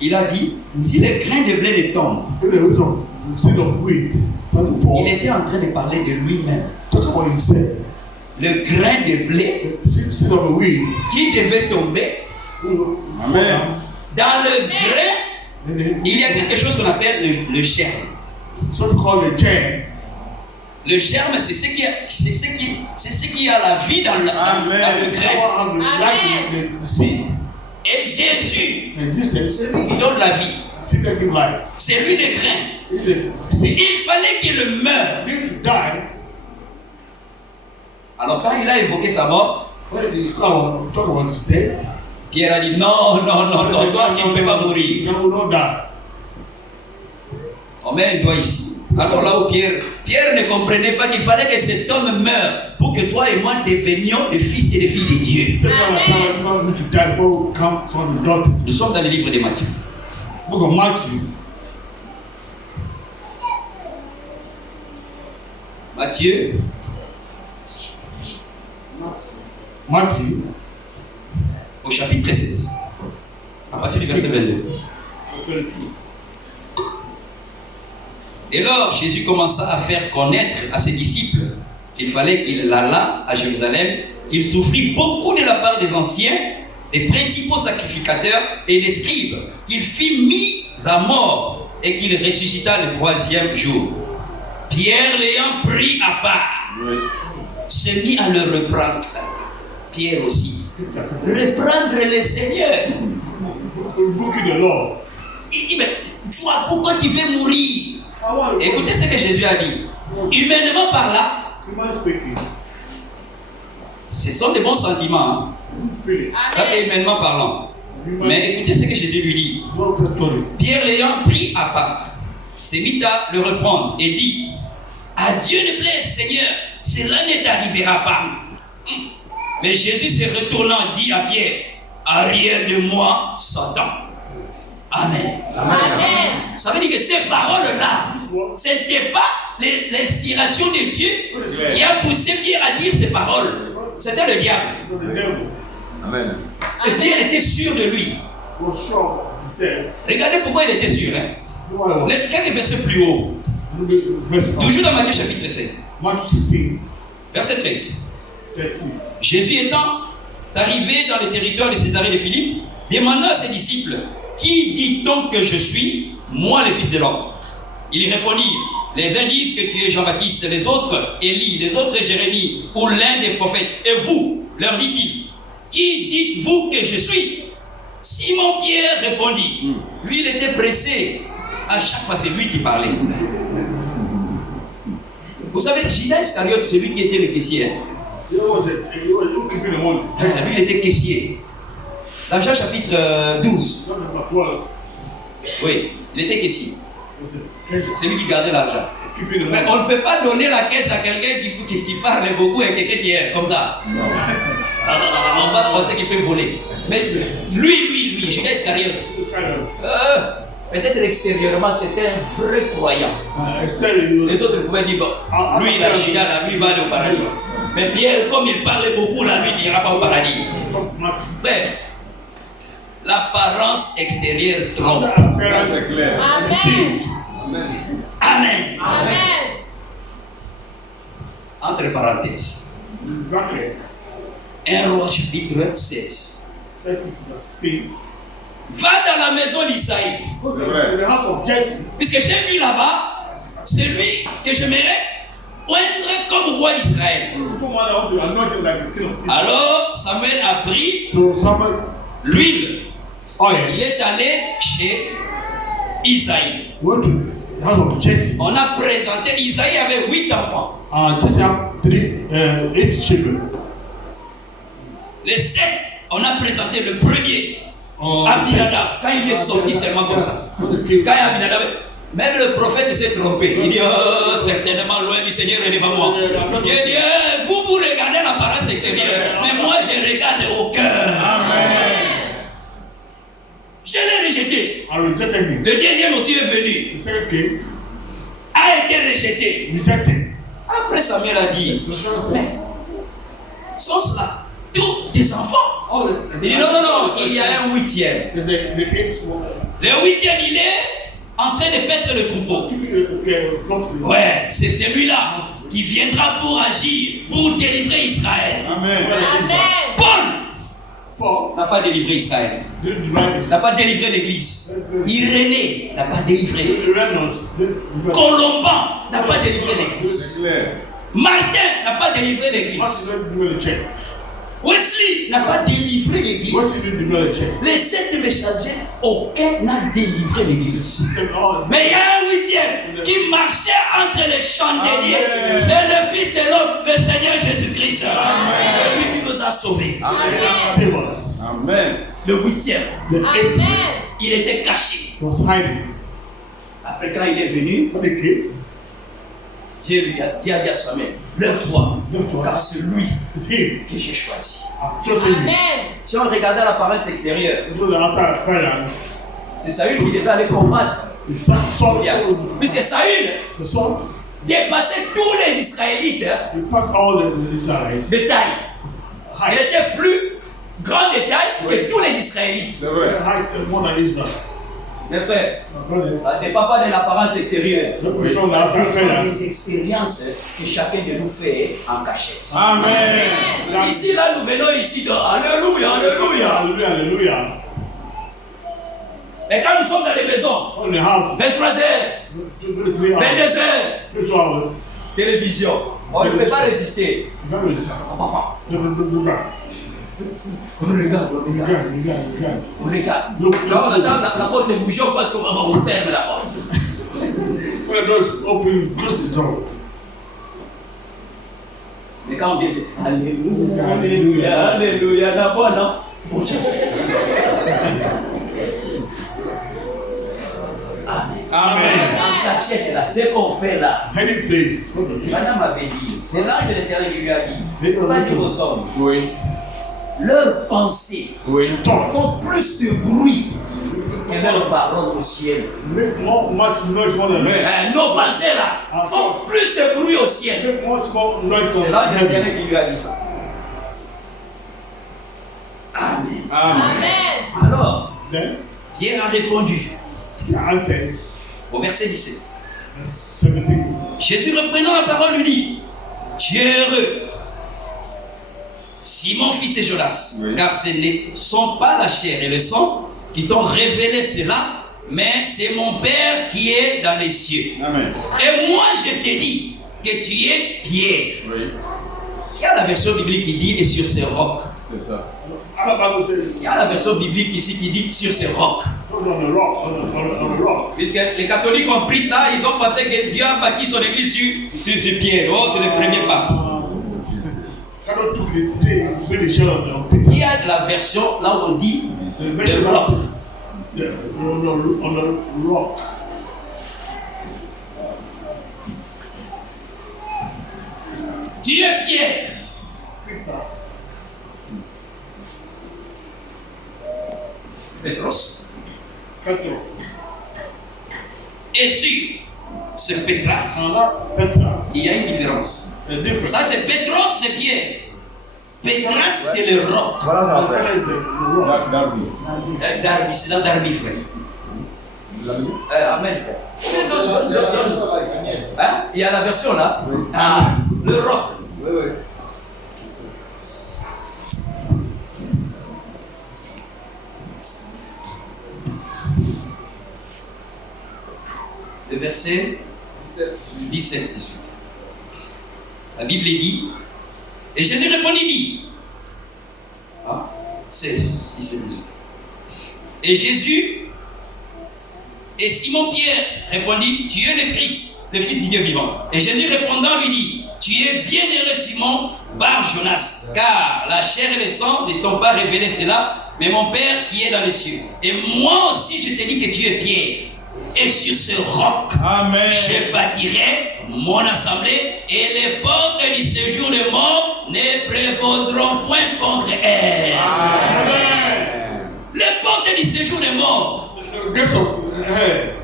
il a dit, si les grains de blé ne tombent, If the root of seed of wheat doesn't il fall, était en train de parler de lui-même. talk about himself. Le grain de blé Seed of the wheat. qui devait tomber, Amen. dans le grain, il y a quelque chose qu'on appelle le germe. Some call it germ. Le germe, c'est ce qui a la vie dans le grain. Someone have the life in the seed. Et Jésus, And this is celui qui donne la vie, seed that give life. c'est lui le grain. It's a seed. Il fallait qu'il meure. Need to die. Alors quand il a évoqué sa mort, When it talk about his death, Pierre a dit non, toi tu ne peux pas mourir. you will not die. On met un doigt ici. Alors là où Pierre ne comprenait pas qu'il fallait que cet homme meure pour que toi et moi devenions des fils et des filles de Dieu. Take our time, you need to die before we come from the daughters. Nous sommes dans le livre de Matthieu. Book of Matthew. Matthew. Au chapitre 16. À partir du verset 22. Dès lors, Jésus commença à faire connaître à ses disciples qu'il fallait qu'il allât à Jérusalem, qu'il souffrit beaucoup de la part des anciens, des principaux sacrificateurs et des scribes, qu'il fît mis à mort et qu'il ressuscita le troisième jour. Pierre l'ayant pris à part, se mit à le reprendre. Pierre aussi. Reprendre le Seigneur. Rebuking the Lord. Il dit, mais toi, pourquoi tu veux mourir? Écoutez ce que Jésus a dit. Humainement parlant, Human speaking. ce sont des bons sentiments. Hein? Feel it. Ça fait humainement parlant. Mais écoutez ce que Jésus lui dit. Don't tell story. Pierre l'ayant pris à part, s'est mis à le reprendre et dit, à Dieu ne plaît, Seigneur, cela ne t'arrivera pas. Mais Jésus se retournant dit à Pierre, arrière de moi, Satan. Amen. Amen. Ça veut dire que ces paroles-là, ce n'était pas l'inspiration de Dieu qui a poussé Pierre à dire ces paroles. C'était le diable. So the devil. Amen. Et Pierre était sûr de lui. Was sure of himself. Regardez pourquoi il était sûr. Hein? No, I was. Quelques versets plus haut. Verse Toujours dans Matthieu chapitre 16, Matthew 16, verset 13. 13. Jésus étant arrivé dans le territoire de Césarée de Philippe, demanda à ses disciples, qui dit-on que je suis, moi le Fils de l'homme? Ils répondirent, les uns disent que tu es Jean-Baptiste, les autres Élie, les autres Jérémie, ou l'un des prophètes. Et vous, leur dit-il, qui dites-vous que je suis? Simon-Pierre répondit, lui il était pressé, à chaque fois c'est lui qui parlait. Vous savez, Judas Iscariote, c'est lui qui était le caissier. He was keeping the money. Lui il était caissier. Dans Jean chapitre 12, Not number 12. oui, il était caissier. He was C'est lui qui gardait l'argent. keeping the Mais money. on ne peut pas donner la caisse à quelqu'un qui parle beaucoup et quelqu'un qui est comme ça. On va penser qu'il peut voler. Mais lui, Judas Iscariote, peut-être extérieurement c'était un vrai croyant. Les autres pouvaient dire, bon, lui il a Judas, là, lui il va aller au paradis. Mais Pierre, comme il parlait beaucoup, là, lui il n'ira pas au paradis. Bref, l'apparence extérieure trompe. C'est clair. Amen. Amen. Amen. Entre parenthèses, 1 Roi chapitre 16. Va dans la maison d'Isaïe. The house of Jesse. Puisque j'ai vu là-bas celui que j'aimerais oindre comme roi d'Israël. Alors Samuel a pris So someone, l'huile. oh Il yeah, est allé chez Isaïe. went to the house of Jesse. On a présenté, Isaïe avait 8 enfants. Jesse had 8 children. Les 7, on a présenté le premier, Abinadab, quand il est sorti seulement comme ça. Quand Abinadab, même le prophète s'est trompé. Il dit, oh, certainement loin du Seigneur et devant moi. Dieu dit, vous regardez l'apparence extérieure, mais moi je regarde au cœur. Amen. Je l'ai rejeté. I rejected him. Le deuxième aussi est venu, The second came, a été rejeté. rejected. Après Samuel a dit, mais sont cela tous des enfants? Il dit, non, il y a un 8e. The 8th one. Le 8e, il est en train de perdre le troupeau. Ouais, c'est celui-là qui viendra pour agir, pour délivrer Israël. Amen. Amen. Paul N'a pas délivré Israël, didn't divide n'a pas délivré l'Église. Irénée n'a pas délivré. the remnants. Colomban n'a pas délivré l'Église. C'est clair. Martin n'a pas délivré l'Église. Wesley didn't deliver the church. Wesley n'a pas délivré l'Église. Wesley didn't deliver the church. Les 7 messagers, aucun n'a délivré l'Église. He said, oh, Mais il y a un 8e qui marchait entre les chandeliers. Amen. C'est le Fils de l'homme, le Seigneur Jésus-Christ. C'est lui qui nous a sauvés. save us. Amen. Le 8e, The 8th Amen. il était caché. was hiding. Après, quand il est venu, When he came, Dieu lui a dit à Samuel, lève-toi, lève-toi. car c'est lui it's him. que j'ai choisi. I've chosen you. Amen. Si on regardait l'apparence extérieure, You know the outer appearance. c'est Saül qui devait aller combattre The Saul, Goliath. Puisque Saül the Saul, dépassait tous les Israélites he passed all the Israelites. de taille. Il Height. était plus grand de taille que tous les Israélites. C'est vrai. Height more than Israel. Mes frères, My brothers, ça ne dépend pas de l'apparence extérieure. don't become the Ça outer dépend appearance. des expériences que chacun de nous fait en cachette. Amen. Ici, là, nous venons ici de Alléluia, Alléluia. Hallelujah, hallelujah. Mais quand nous sommes dans les maisons, On the house, 23h, 23 hours, 22h, 22 hours. télévision, on ne peut pas résister. You can't resist. Papa, Look back. on regarde, on You regarde, can't, you can't, you can't. on regarde. Look, Quand on look. attend la porte de bouchon parce qu'on va vous fermer la porte. When the doors open, close the door. Mais quand on dit Alléluia, Alléluia, Alléluia, d'abord, non. Bon Dieu. Amen. Amen. En cachette là, ce qu'on fait là. Any place. Madame avait dit, c'est l'ange de l'Éternel qui lui a dit, il va dire aux hommes, Oui. leurs pensées Oui. font plus de bruit que leurs paroles au ciel. Make much noise more than Amen. Nos pensées là font plus de bruit au ciel. Make much more noise C'est than l'ange de heaven. l'Éternel qui lui a dit ça. Amen. Alors, Then Pierre a répondu he answered, au verset 17. 17. Jésus reprenant la parole lui dit, tu es heureux, Simon fils de Jonas, Oui. car ce ne sont pas la chair et le sang qui t'ont révélé cela, mais c'est mon Père qui est dans les cieux. Amen. Et moi je te dis que tu es Pierre. Oui, Il y a la version biblique qui dit et sur ces rocs. c'est ça. Other Bible says, Il y a la version biblique ici qui dit sur ces rocs. on the rock, on the rock. Puisque les catholiques ont pris ça, ils ont pensé que Dieu a bâti son église sur Pierre. Oh, c'est le premier pas. Cannot took it, they made a shell on Peter. Il y a la version là où on dit The le version roc. yeah, on the rock. Tu es Pierre. Peter. Pétros. Petro. Et sur ce Pétras, Another Petra. il y a une différence. A difference. Ça c'est Pétros, c'est Pierre. Pétras, c'est le roc. Voilà ça, What frère. is the rock? Darby. Darby, c'est dans Darby, frère. Vous l'avez dit? Amen, frère. Hein? Il y a la version là. Ah, le roc. Oui, oui. Le verset 17, 18. La Bible dit, et Jésus répondit, dit, 16, 17, 18. Et Jésus et Simon-Pierre répondit, tu es le Christ, le Fils du Dieu vivant. Et Jésus répondant lui dit, tu es bienheureux Simon, Bar Jonas, car la chair et le sang ne t'ont pas révélé cela, mais mon Père qui est dans les cieux. Et moi aussi je te dis que tu es Pierre. Et sur ce roc, Amen. je bâtirai mon assemblée et les portes du séjour des morts ne prévaudront point contre elle. Amen. Les portes du séjour des morts. The gates of hell.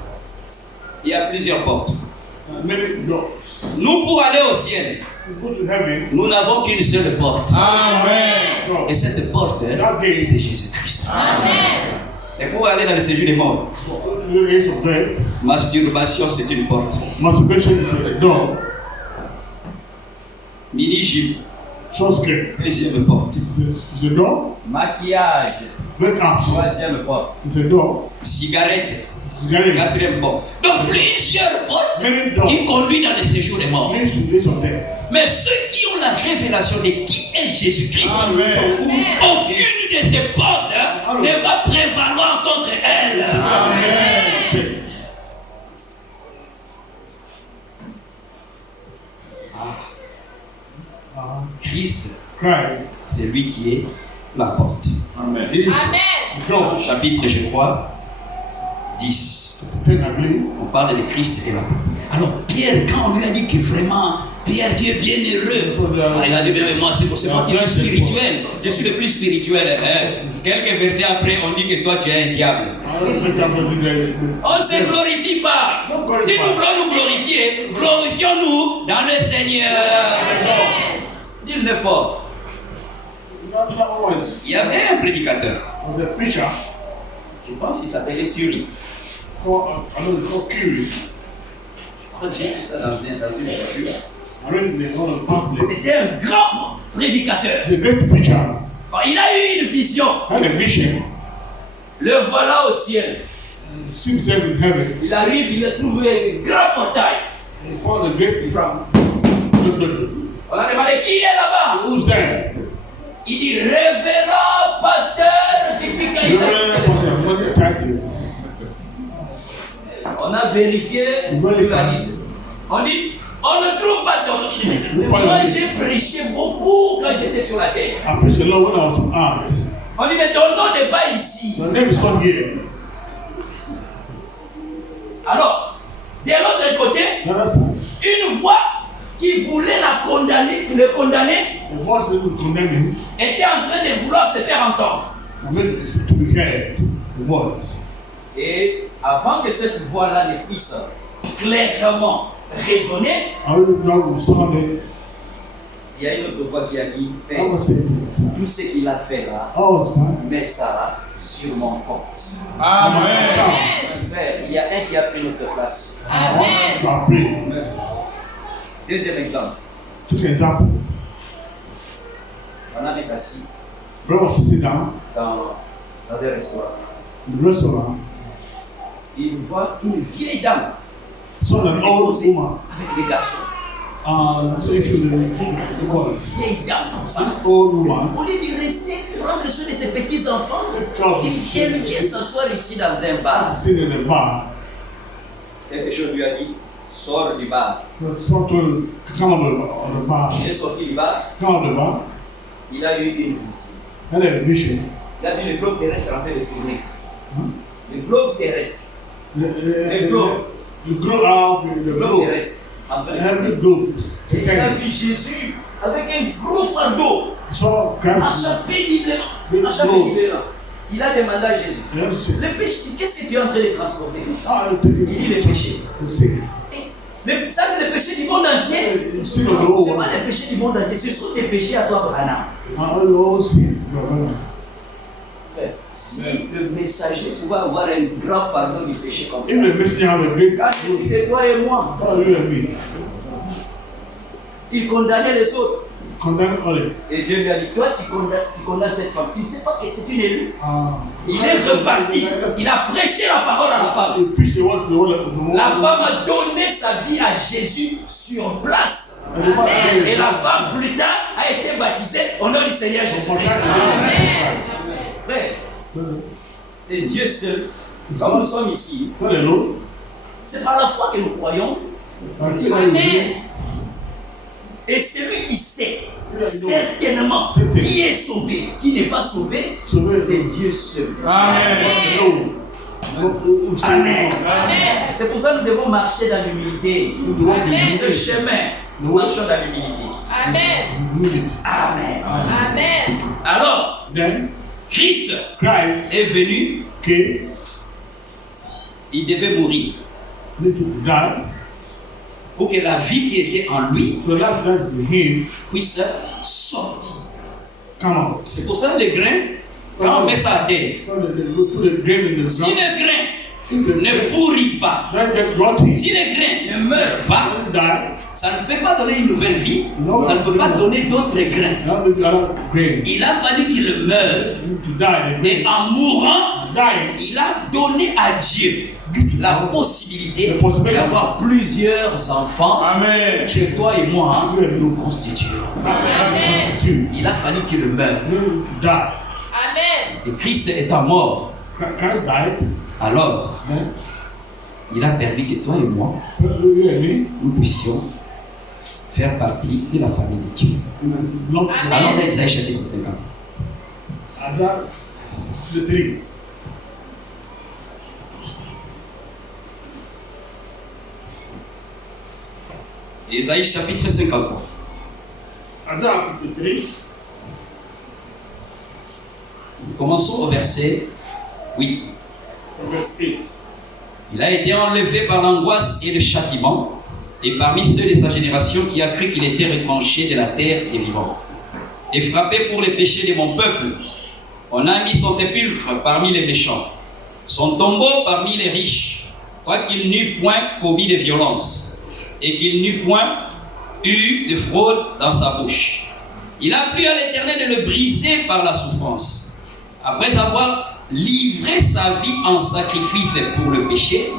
Il y a plusieurs portes. Many doors. Nous, pour aller au ciel, You go to heaven. nous n'avons qu'une seule porte. Amen. No. Et cette porte, c'est Jésus-Christ. Amen. Et pour aller dans le séjour des morts, Go to the gates of death. masturbation, c'est une porte. Masturbation is a door. Mini-jupe, Short skirt deuxième porte. is a door. Maquillage, Wake-ups troisième porte. is a door. Cigarette, Cigarette. quatrième porte. Donc plusieurs portes Many doors qui conduisent dans le séjour des morts. leads to the gates of death. Mais ceux qui ont la révélation de qui est Jésus-Christ, Amen. aucune de ces portes ne va prévaloir contre elle. Amen. Check. Christ, Christ c'est lui qui est la porte. Amen. is Amen. the door. Chapitre, je crois, 10. 10, I believe. On parle de Christ et la porte. Alors, Pierre, quand on lui a dit que vraiment, Pierre, tu es bien heureux, il a dit, mais moi, c'est moi qui suis spirituel. Je suis le plus spirituel. Hein. Quelques versets après, on dit que toi, tu es un diable. On ne se glorifie pas. Si nous voulons nous glorifier, glorifions-nous dans le Seigneur. Dis-le fort. Il y avait un prédicateur. The preacher, Je pense qu'il s'appelait Curie. called Curie, Je crois que j'ai vu ça dans une voiture. I read the one of pamphlet. C'était un grand prédicateur. He's a great preacher. Il a eu une vision. Had a vision. Le voilà au ciel. See himself in heaven. Il arrive, il a trouvé un grand portail. He found a great from. On a demandé qui est là-bas. Who's there? Il dit révérend pasteur. You remember what the titles? On a vérifié la liste. On dit, on ne trouve pas ton nom. Moi, j'ai prêché beaucoup quand j'étais sur la terre. I preached a lot when I was on earth. On dit, mais ton nom n'est pas ici. Your name is not here. Alors, de l'autre côté, The other side. une voix qui voulait le condamner, The voice that would condemn him. était en train de vouloir se faire entendre. I mean, it's to be heard. The voice. Et avant que cette voix-là ne puisse clairement résonner, I already know who sounded. il Il y a une autre voix qui a dit, I Père, was saying, tout ce qu'il a fait là, I was fine. met ça sur mon compte. Amen. Frère, il y a un qui a pris notre place. Amen. I pray. Deuxième exemple. Take an example. On a été assis Brother was sitting down dans un restaurant. in the restaurant. Il voit une vieille dame Saw an old woman. avec des garçons. Taking the boys. Vieille dame comme ça. This old woman. Au lieu de rester, prendre soin de ses petits-enfants, Because elle vient s'asseoir ici dans un bar. sitting in the bar. Quelque chose lui a dit, sors du bar. Someone told him to come out of the bar. Il est sorti du bar, Come out of the bar. il a eu une vision. Had a vision. Il a vu le globe terrestre en train de tourner. Huh? Le globe terrestre. The globe. The globe out the Le globe globe. terrestre en train de Every tourner. globe. Et il a vu Jésus avec un gros fardeau, Saw Christ. enchappé librement. Enchappé librement. Il a demandé à Jésus, Yes. le péché, qu'est-ce que tu es en train de transporter comme ça? Ah, take Il dit le péché. See. Ça, c'est le péché du monde entier. You see the Ce whole n'est pas world. le péché du monde entier, ce sont tes péchés à toi, Branham. The whole sin. Frère, si le messager pouvait avoir un grand fardeau du péché comme ça, If the messenger have a great quand je dis de toi et moi, what do you mean? il condamnait les autres. Condemn others. Et Dieu lui a dit, toi tu condamnes cette femme. Il ne sait pas que c'est une élue. Il est Il reparti. Il a prêché la parole à la femme. preach the word to the whole. La femme a donné sa vie à Jésus sur place. Et la femme plus tard a été baptisée au nom du Seigneur Jésus-Christ. Frère, c'est Dieu seul. Comme nous sommes ici, c'est par la foi que nous croyons. Et celui qui sait certainement qui est sauvé, qui n'est pas sauvé, c'est Dieu seul. Amen. Amen. C'est pour ça que nous devons marcher dans l'humilité. Sur ce chemin, nous marchons dans l'humilité. Amen. Amen. Amen. Alors, Then Christ Christ est venu, came, il devait mourir need to die. pour que la vie qui était en lui So that is him puisse sortir. come out. C'est pour ça que le grain, quand on met ça à terre, So put the grain in the si ground. le grain If the ne pourrit pas, then get rotten, si le grain ne meurt pas, die. ça ne peut pas donner une nouvelle vie, Non. ça ne peut pas donner d'autres grains. Now the other grain Il a fallu qu'il meure. need to die. The Et grain en mourant, dying. il a donné à Dieu la possibilité The possibility. d'avoir plusieurs enfants Amen. que toi et moi nous constituons. Constitute. Il a fallu qu'il meure. Need to die. Amen. Et Christ étant mort, Christ died. alors Then il a permis que toi et moi, you and me nous puissions faire partie de la famille de Dieu. belong to Amen. Alors, dans Isaïe chapitre 50. Isaiah the 3. Isaïe chapitre 53. Isaiah 53. Commençons au verset 8. Verse 8. Il a été enlevé par l'angoisse et le châtiment, et parmi ceux de sa génération qui a cru qu'il était retranché de la terre des vivants. Et frappé pour les péchés de mon peuple, on a mis son sépulcre parmi les méchants, son tombeau parmi les riches, quoiqu'il n'eût point commis de violence, et qu'il n'eût point eu de fraude dans sa bouche. Il a plu à l'Éternel de le briser par la souffrance. Après avoir livré sa vie en sacrifice pour le péché,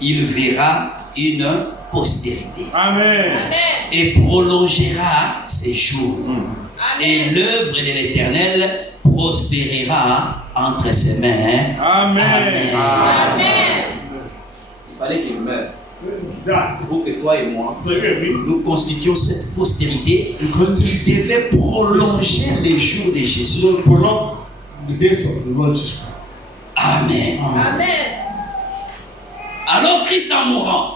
il verra une postérité Amen. et prolongera ses jours. Et l'œuvre de l'Éternel prospérera entre ses mains. Amen. Amen. Il fallait qu'il meure Die. pour que toi et moi, So you and me nous constituions cette postérité because qui devait prolonger les jours de Jésus. to prolong the days of the Lord Jesus Christ. Amen. Amen. Alors Christ en mourant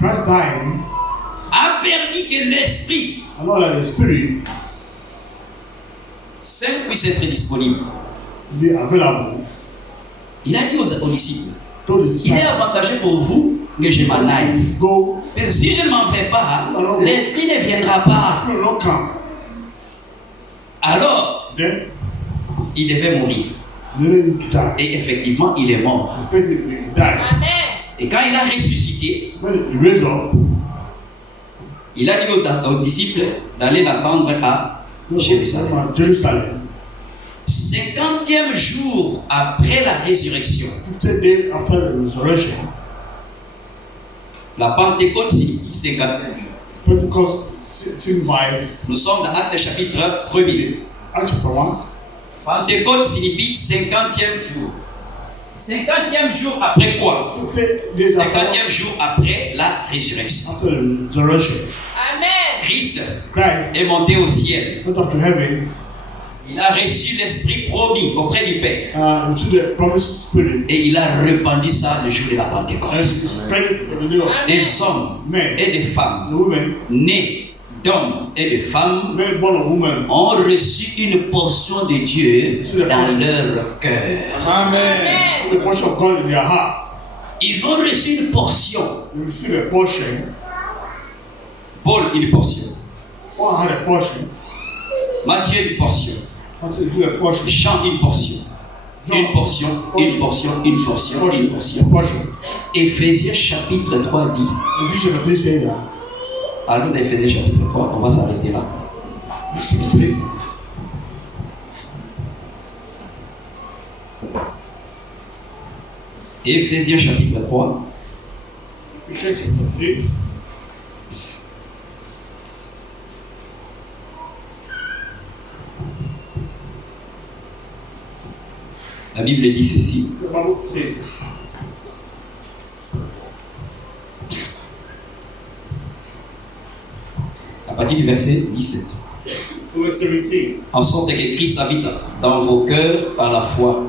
Christ dying, a permis que l'Esprit and not that the Spirit Saint puisse être disponible. be available Il a dit aux disciples, to the il est disciples. avantageux pour vous que je m'en aille. Go. Mais si je ne m'en vais pas, l'esprit ne viendra pas. No, no come. Alors, Then, il devait mourir. you need to die. Et effectivement, il est mort. Effectively, he died. Amen. Et quand il a ressuscité, When he raised up, il a dit aux disciples d'aller l'attendre à Jérusalem. Jerusalem. 50e jour après la résurrection, 50 days after the resurrection, la Pentecôte signifie 50e jour. Pentecost signifies Nous sommes dans Actes chapitre 1er. Acts chapter 1. Pentecôte signifie 50e jour. 50e jour après quoi? 50 days after, 50e jour après la résurrection. after the resurrection. Amen. Christ Christ est monté au ciel. went up to heaven. Il a reçu l'Esprit promis auprès du Père. To the promised spirit. Et il a répandu ça le jour de la And Pentecôte. he spread it to the day of Des hommes men, et des the femmes, women, nés d'hommes et de femmes, men born of women, ont reçu une portion de Dieu dans leur cœur. Amen. the portion of God in their heart. Ils ont reçu une portion. They receive a portion. Paul, une portion. Paul had a portion. Matthieu, une portion. Matthew had a portion. Jean, une portion. Une portion, une portion, une portion, une portion. Portion. Éphésiens chapitre 3 dit. Ephesians chapter 3 say that. Allons dans Éphésiens chapitre 3, on va s'arrêter là. Ephesians 3. Éphésiens chapitre 3. Ephesians chapter 3. La Bible dit ceci. The Bible says, À partir du verset 17. verse 17. En sorte que Christ habite dans vos cœurs par la foi,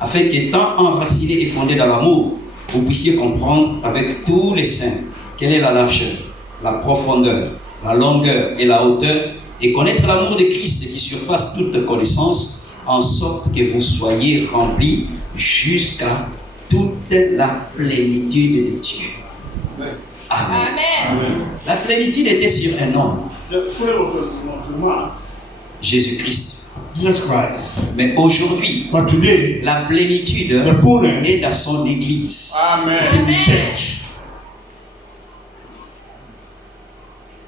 afin qu'étant enracinés et fondés dans l'amour, vous puissiez comprendre avec tous les saints quelle est la largeur, la profondeur, la longueur et la hauteur, et connaître l'amour de Christ qui surpasse toute connaissance, en sorte que vous soyez remplis jusqu'à toute la plénitude de Dieu. Amen. Amen. La plénitude était sur un homme, The fullness of the man, Jésus-Christ. Jesus Christ. Mais aujourd'hui, But today, la plénitude the fullness est dans son église. Amen. is in the church.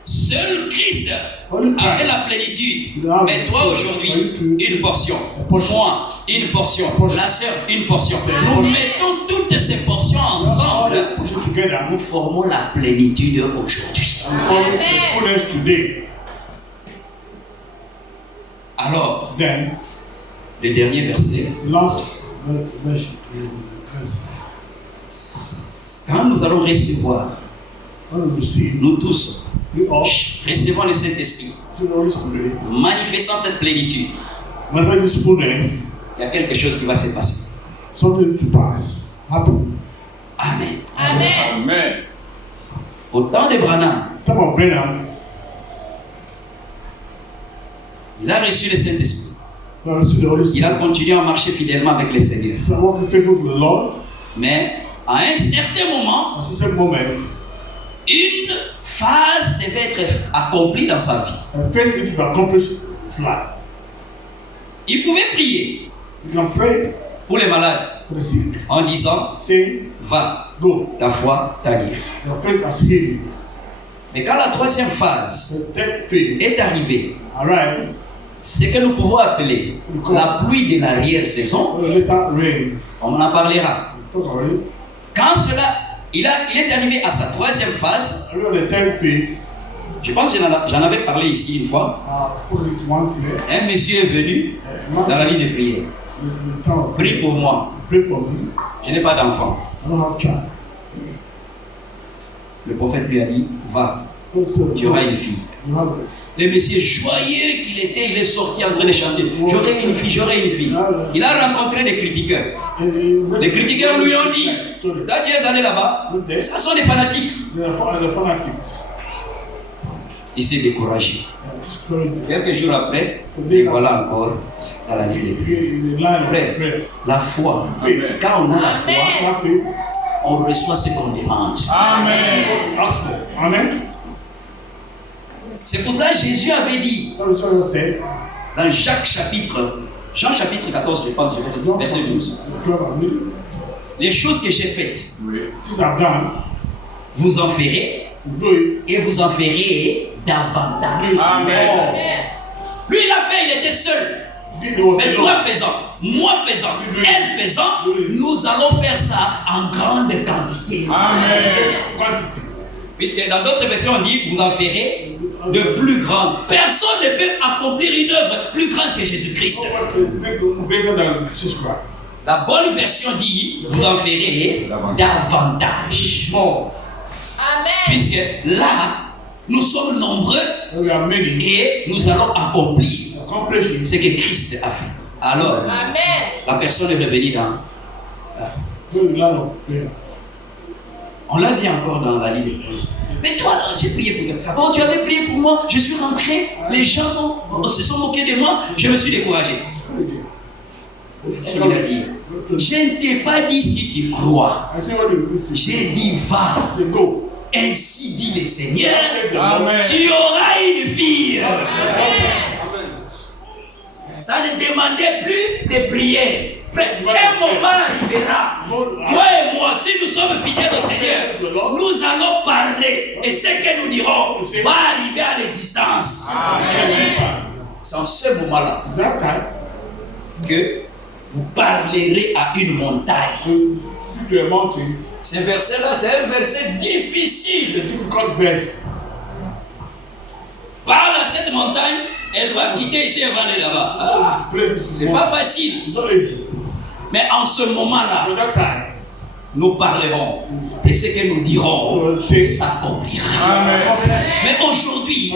Seul Christ Only avait Christ. la plénitude. Amen. Mais toi aujourd'hui, une portion. Moi, une portion. La sœur, une portion. Nous mettons toutes ces portions All ensemble. the push it together Nous formons la plénitude aujourd'hui. and follow the fullness today. Alors, Then, le dernier verset. last verse. Quand nous allons recevoir, When we receive, nous tous, we all recevons le Saint-Esprit, to the Holy Spirit. manifestant cette plénitude, Whenever this fullness, il y a quelque chose qui va se passer. something to pass, happen. Amen. Amen. Amen. Au temps de Branham, Time of Branham, il a reçu le Saint-Esprit. we have received the Holy Il Spirit. a continué à marcher fidèlement avec le Seigneur. So I want to be faithful to the Lord. Mais à un certain moment, At a certain moment, une phase devait être accomplie dans sa vie. and first it will accomplish its life. Il pouvait prier You can pray pour les malades for the sick, en disant, saying, va, go. ta foi t'a guéri. Your faith has healed you. Mais quand la troisième phase The third phase est arrivée, arrive, ce que nous pouvons appeler la pluie de l'arrière-saison, later rain. on en parlera. Talk already. Quand cela, il est arrivé à sa troisième phase, Arrive at the third phase. je pense que j'en avais parlé ici une fois, Put it once here. un monsieur est venu dans la vie de prière. Prie pour moi, Pray for me. je n'ai pas d'enfant. I don't have child. Le prophète lui a dit, va, tu auras une fille. You have Le monsieur joyeux qu'il était, il est sorti en train de chanter. J'aurai une fille, j'aurai une fille. Il a rencontré des critiqueurs. Les critiqueurs lui ont dit, là tu es allé là-bas, ça sont des fanatiques. the fanatics. Il s'est découragé. Sorry. Quelques jours après, et voilà encore dans la vie de Dieu. The line of Frère, prayer. la foi, Amen. quand on a la foi, Amen. That faith, on reçoit ce qu'on demande. Amen. Amen. C'est pour ça que Jésus avait dit dans Jean chapitre 14, je pense, verset 12. Les choses que j'ai faites, vous en ferez et vous en ferez davantage. Amen. Lui, il a fait, il était seul. Mais toi faisant, moi faisant, elle faisant, nous allons faire ça en grande quantité. Amen. Puisque dans d'autres versions, on dit vous en ferez de plus grandes. Personne ne peut accomplir une œuvre plus grande que Jésus-Christ. La bonne version dit vous en ferez davantage. Amen. Puisque là, nous sommes nombreux et nous allons accomplir ce que Christ a fait. Alors, Amen. la personne est revenue dans. On l'a vu encore dans la Bible. Mais toi, j'ai prié pour toi. Oh, tu avais prié pour moi, je suis rentré, les gens se sont moqués de moi, je me suis découragé. Il a dit, je ne t'ai pas dit si tu crois. J'ai dit va. Ainsi dit le Seigneur, Amen. tu auras une fille. Amen. Ça ne demandait plus de prière. Un moment arrivera. Toi et moi, si nous sommes fidèles au Seigneur, nous allons parler. Et ce que nous dirons va arriver à l'existence. C'est en ce moment-là que vous parlerez à une montagne. Ce verset-là, c'est un verset difficile. Parle à cette montagne, elle va quitter ici et va aller là-bas. Ah, c'est pas facile. Mais en ce moment-là, nous parlerons. Et ce que nous dirons s'accomplira. Mais aujourd'hui,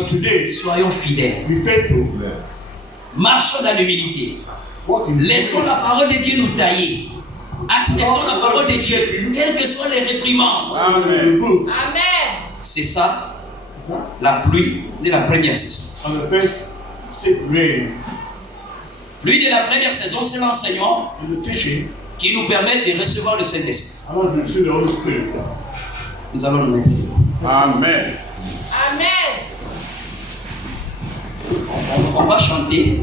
soyons fidèles. Marchons dans l'humilité. Laissons la parole de Dieu nous tailler. Acceptons la parole de Dieu, quelles que soient les réprimandes. Amen. Amen. C'est ça, la pluie de la première saison. Pluie de la première saison, c'est l'enseignement qui nous permet de recevoir le Saint-Esprit. Nous allons nous mettre. Amen. Amen. On va chanter.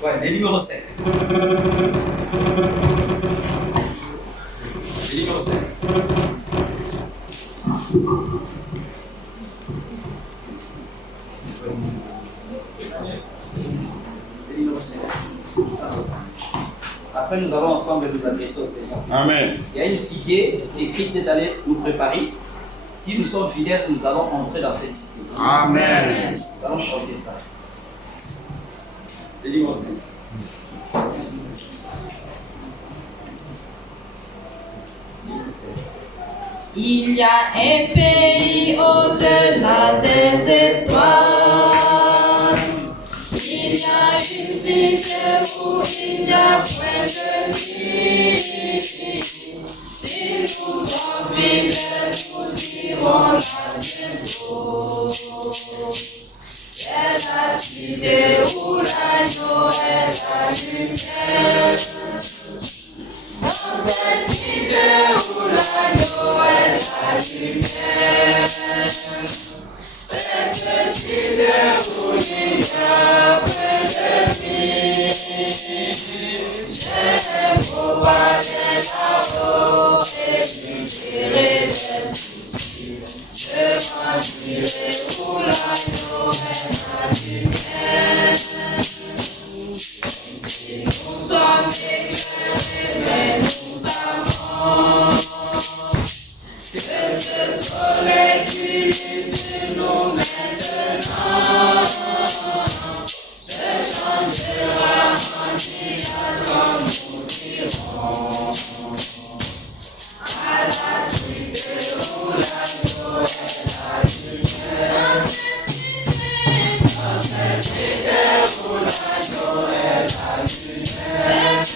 Ouais, le numéro 5. Le numéro 5. Le numéro 5. Après, nous allons ensemble nous adresser au Seigneur. Amen. Il y a une cité que Christ est allé nous préparer. Si nous sommes fidèles, nous allons entrer dans cette cité. Amen. Nous allons chanter ça. Le numéro 5. Il y a un pays au-delà des étoiles. Il y a une cité où il n'y a point de nuit. Si nous sommes fidèles, nous irons là bientôt. C'est la cité où l'agneau est la lumière. Dans cette cité où l'agneau est la lumière. Cette cité où il y a peu de nuit. J'aime pour aller là-haut et libérer des soucis. Je m'en dirai où l'agneau est la lumière. Nous sommes éclairés, mais nous savons que ce soleil qui luit sur nous maintenant se changera en nuage quand nous irons à la cité où l'agneau est la lumière. Dans cette cité où l'agneau est la lumière.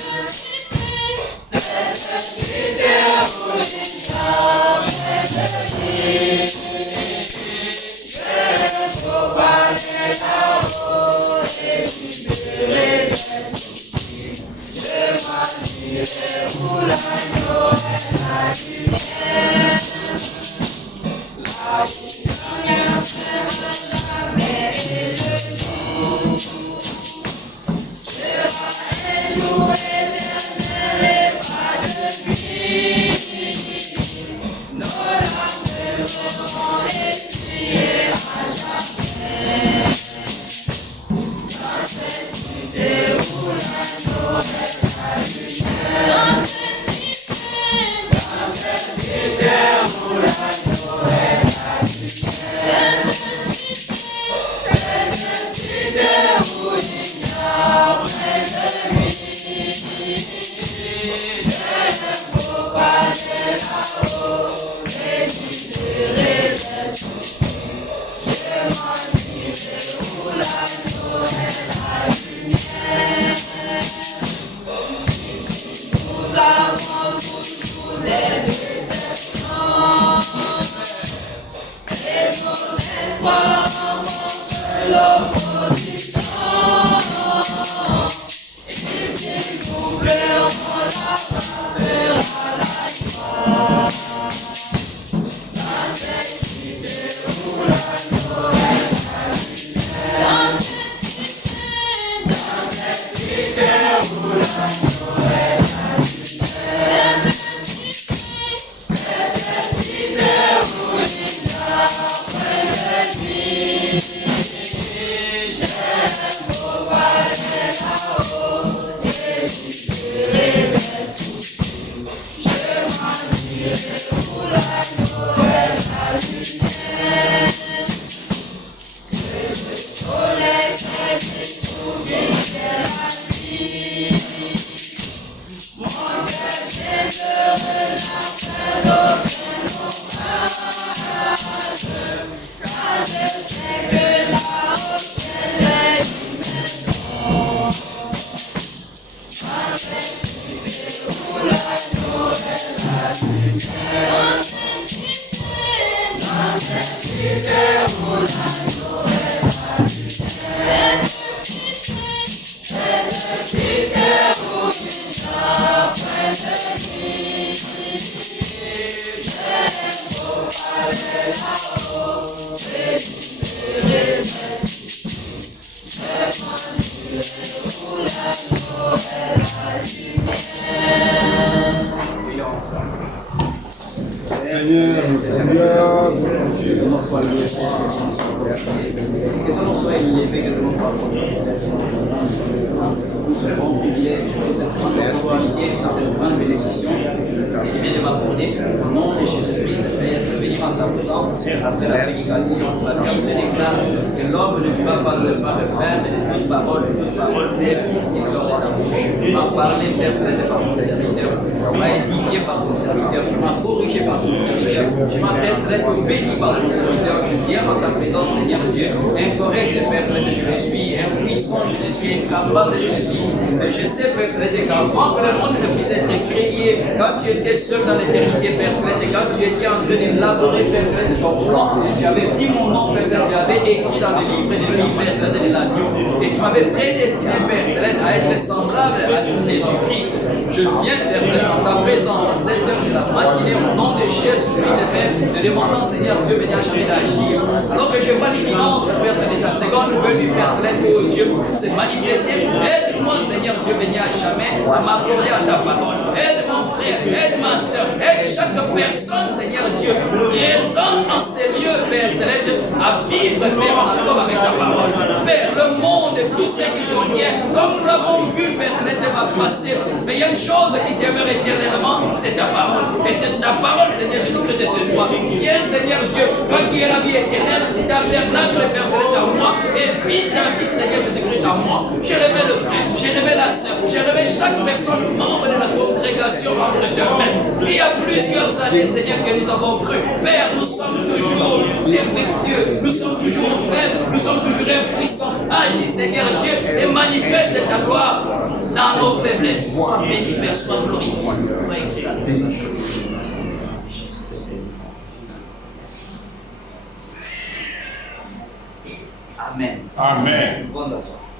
Amen. Amen. Bonne soirée.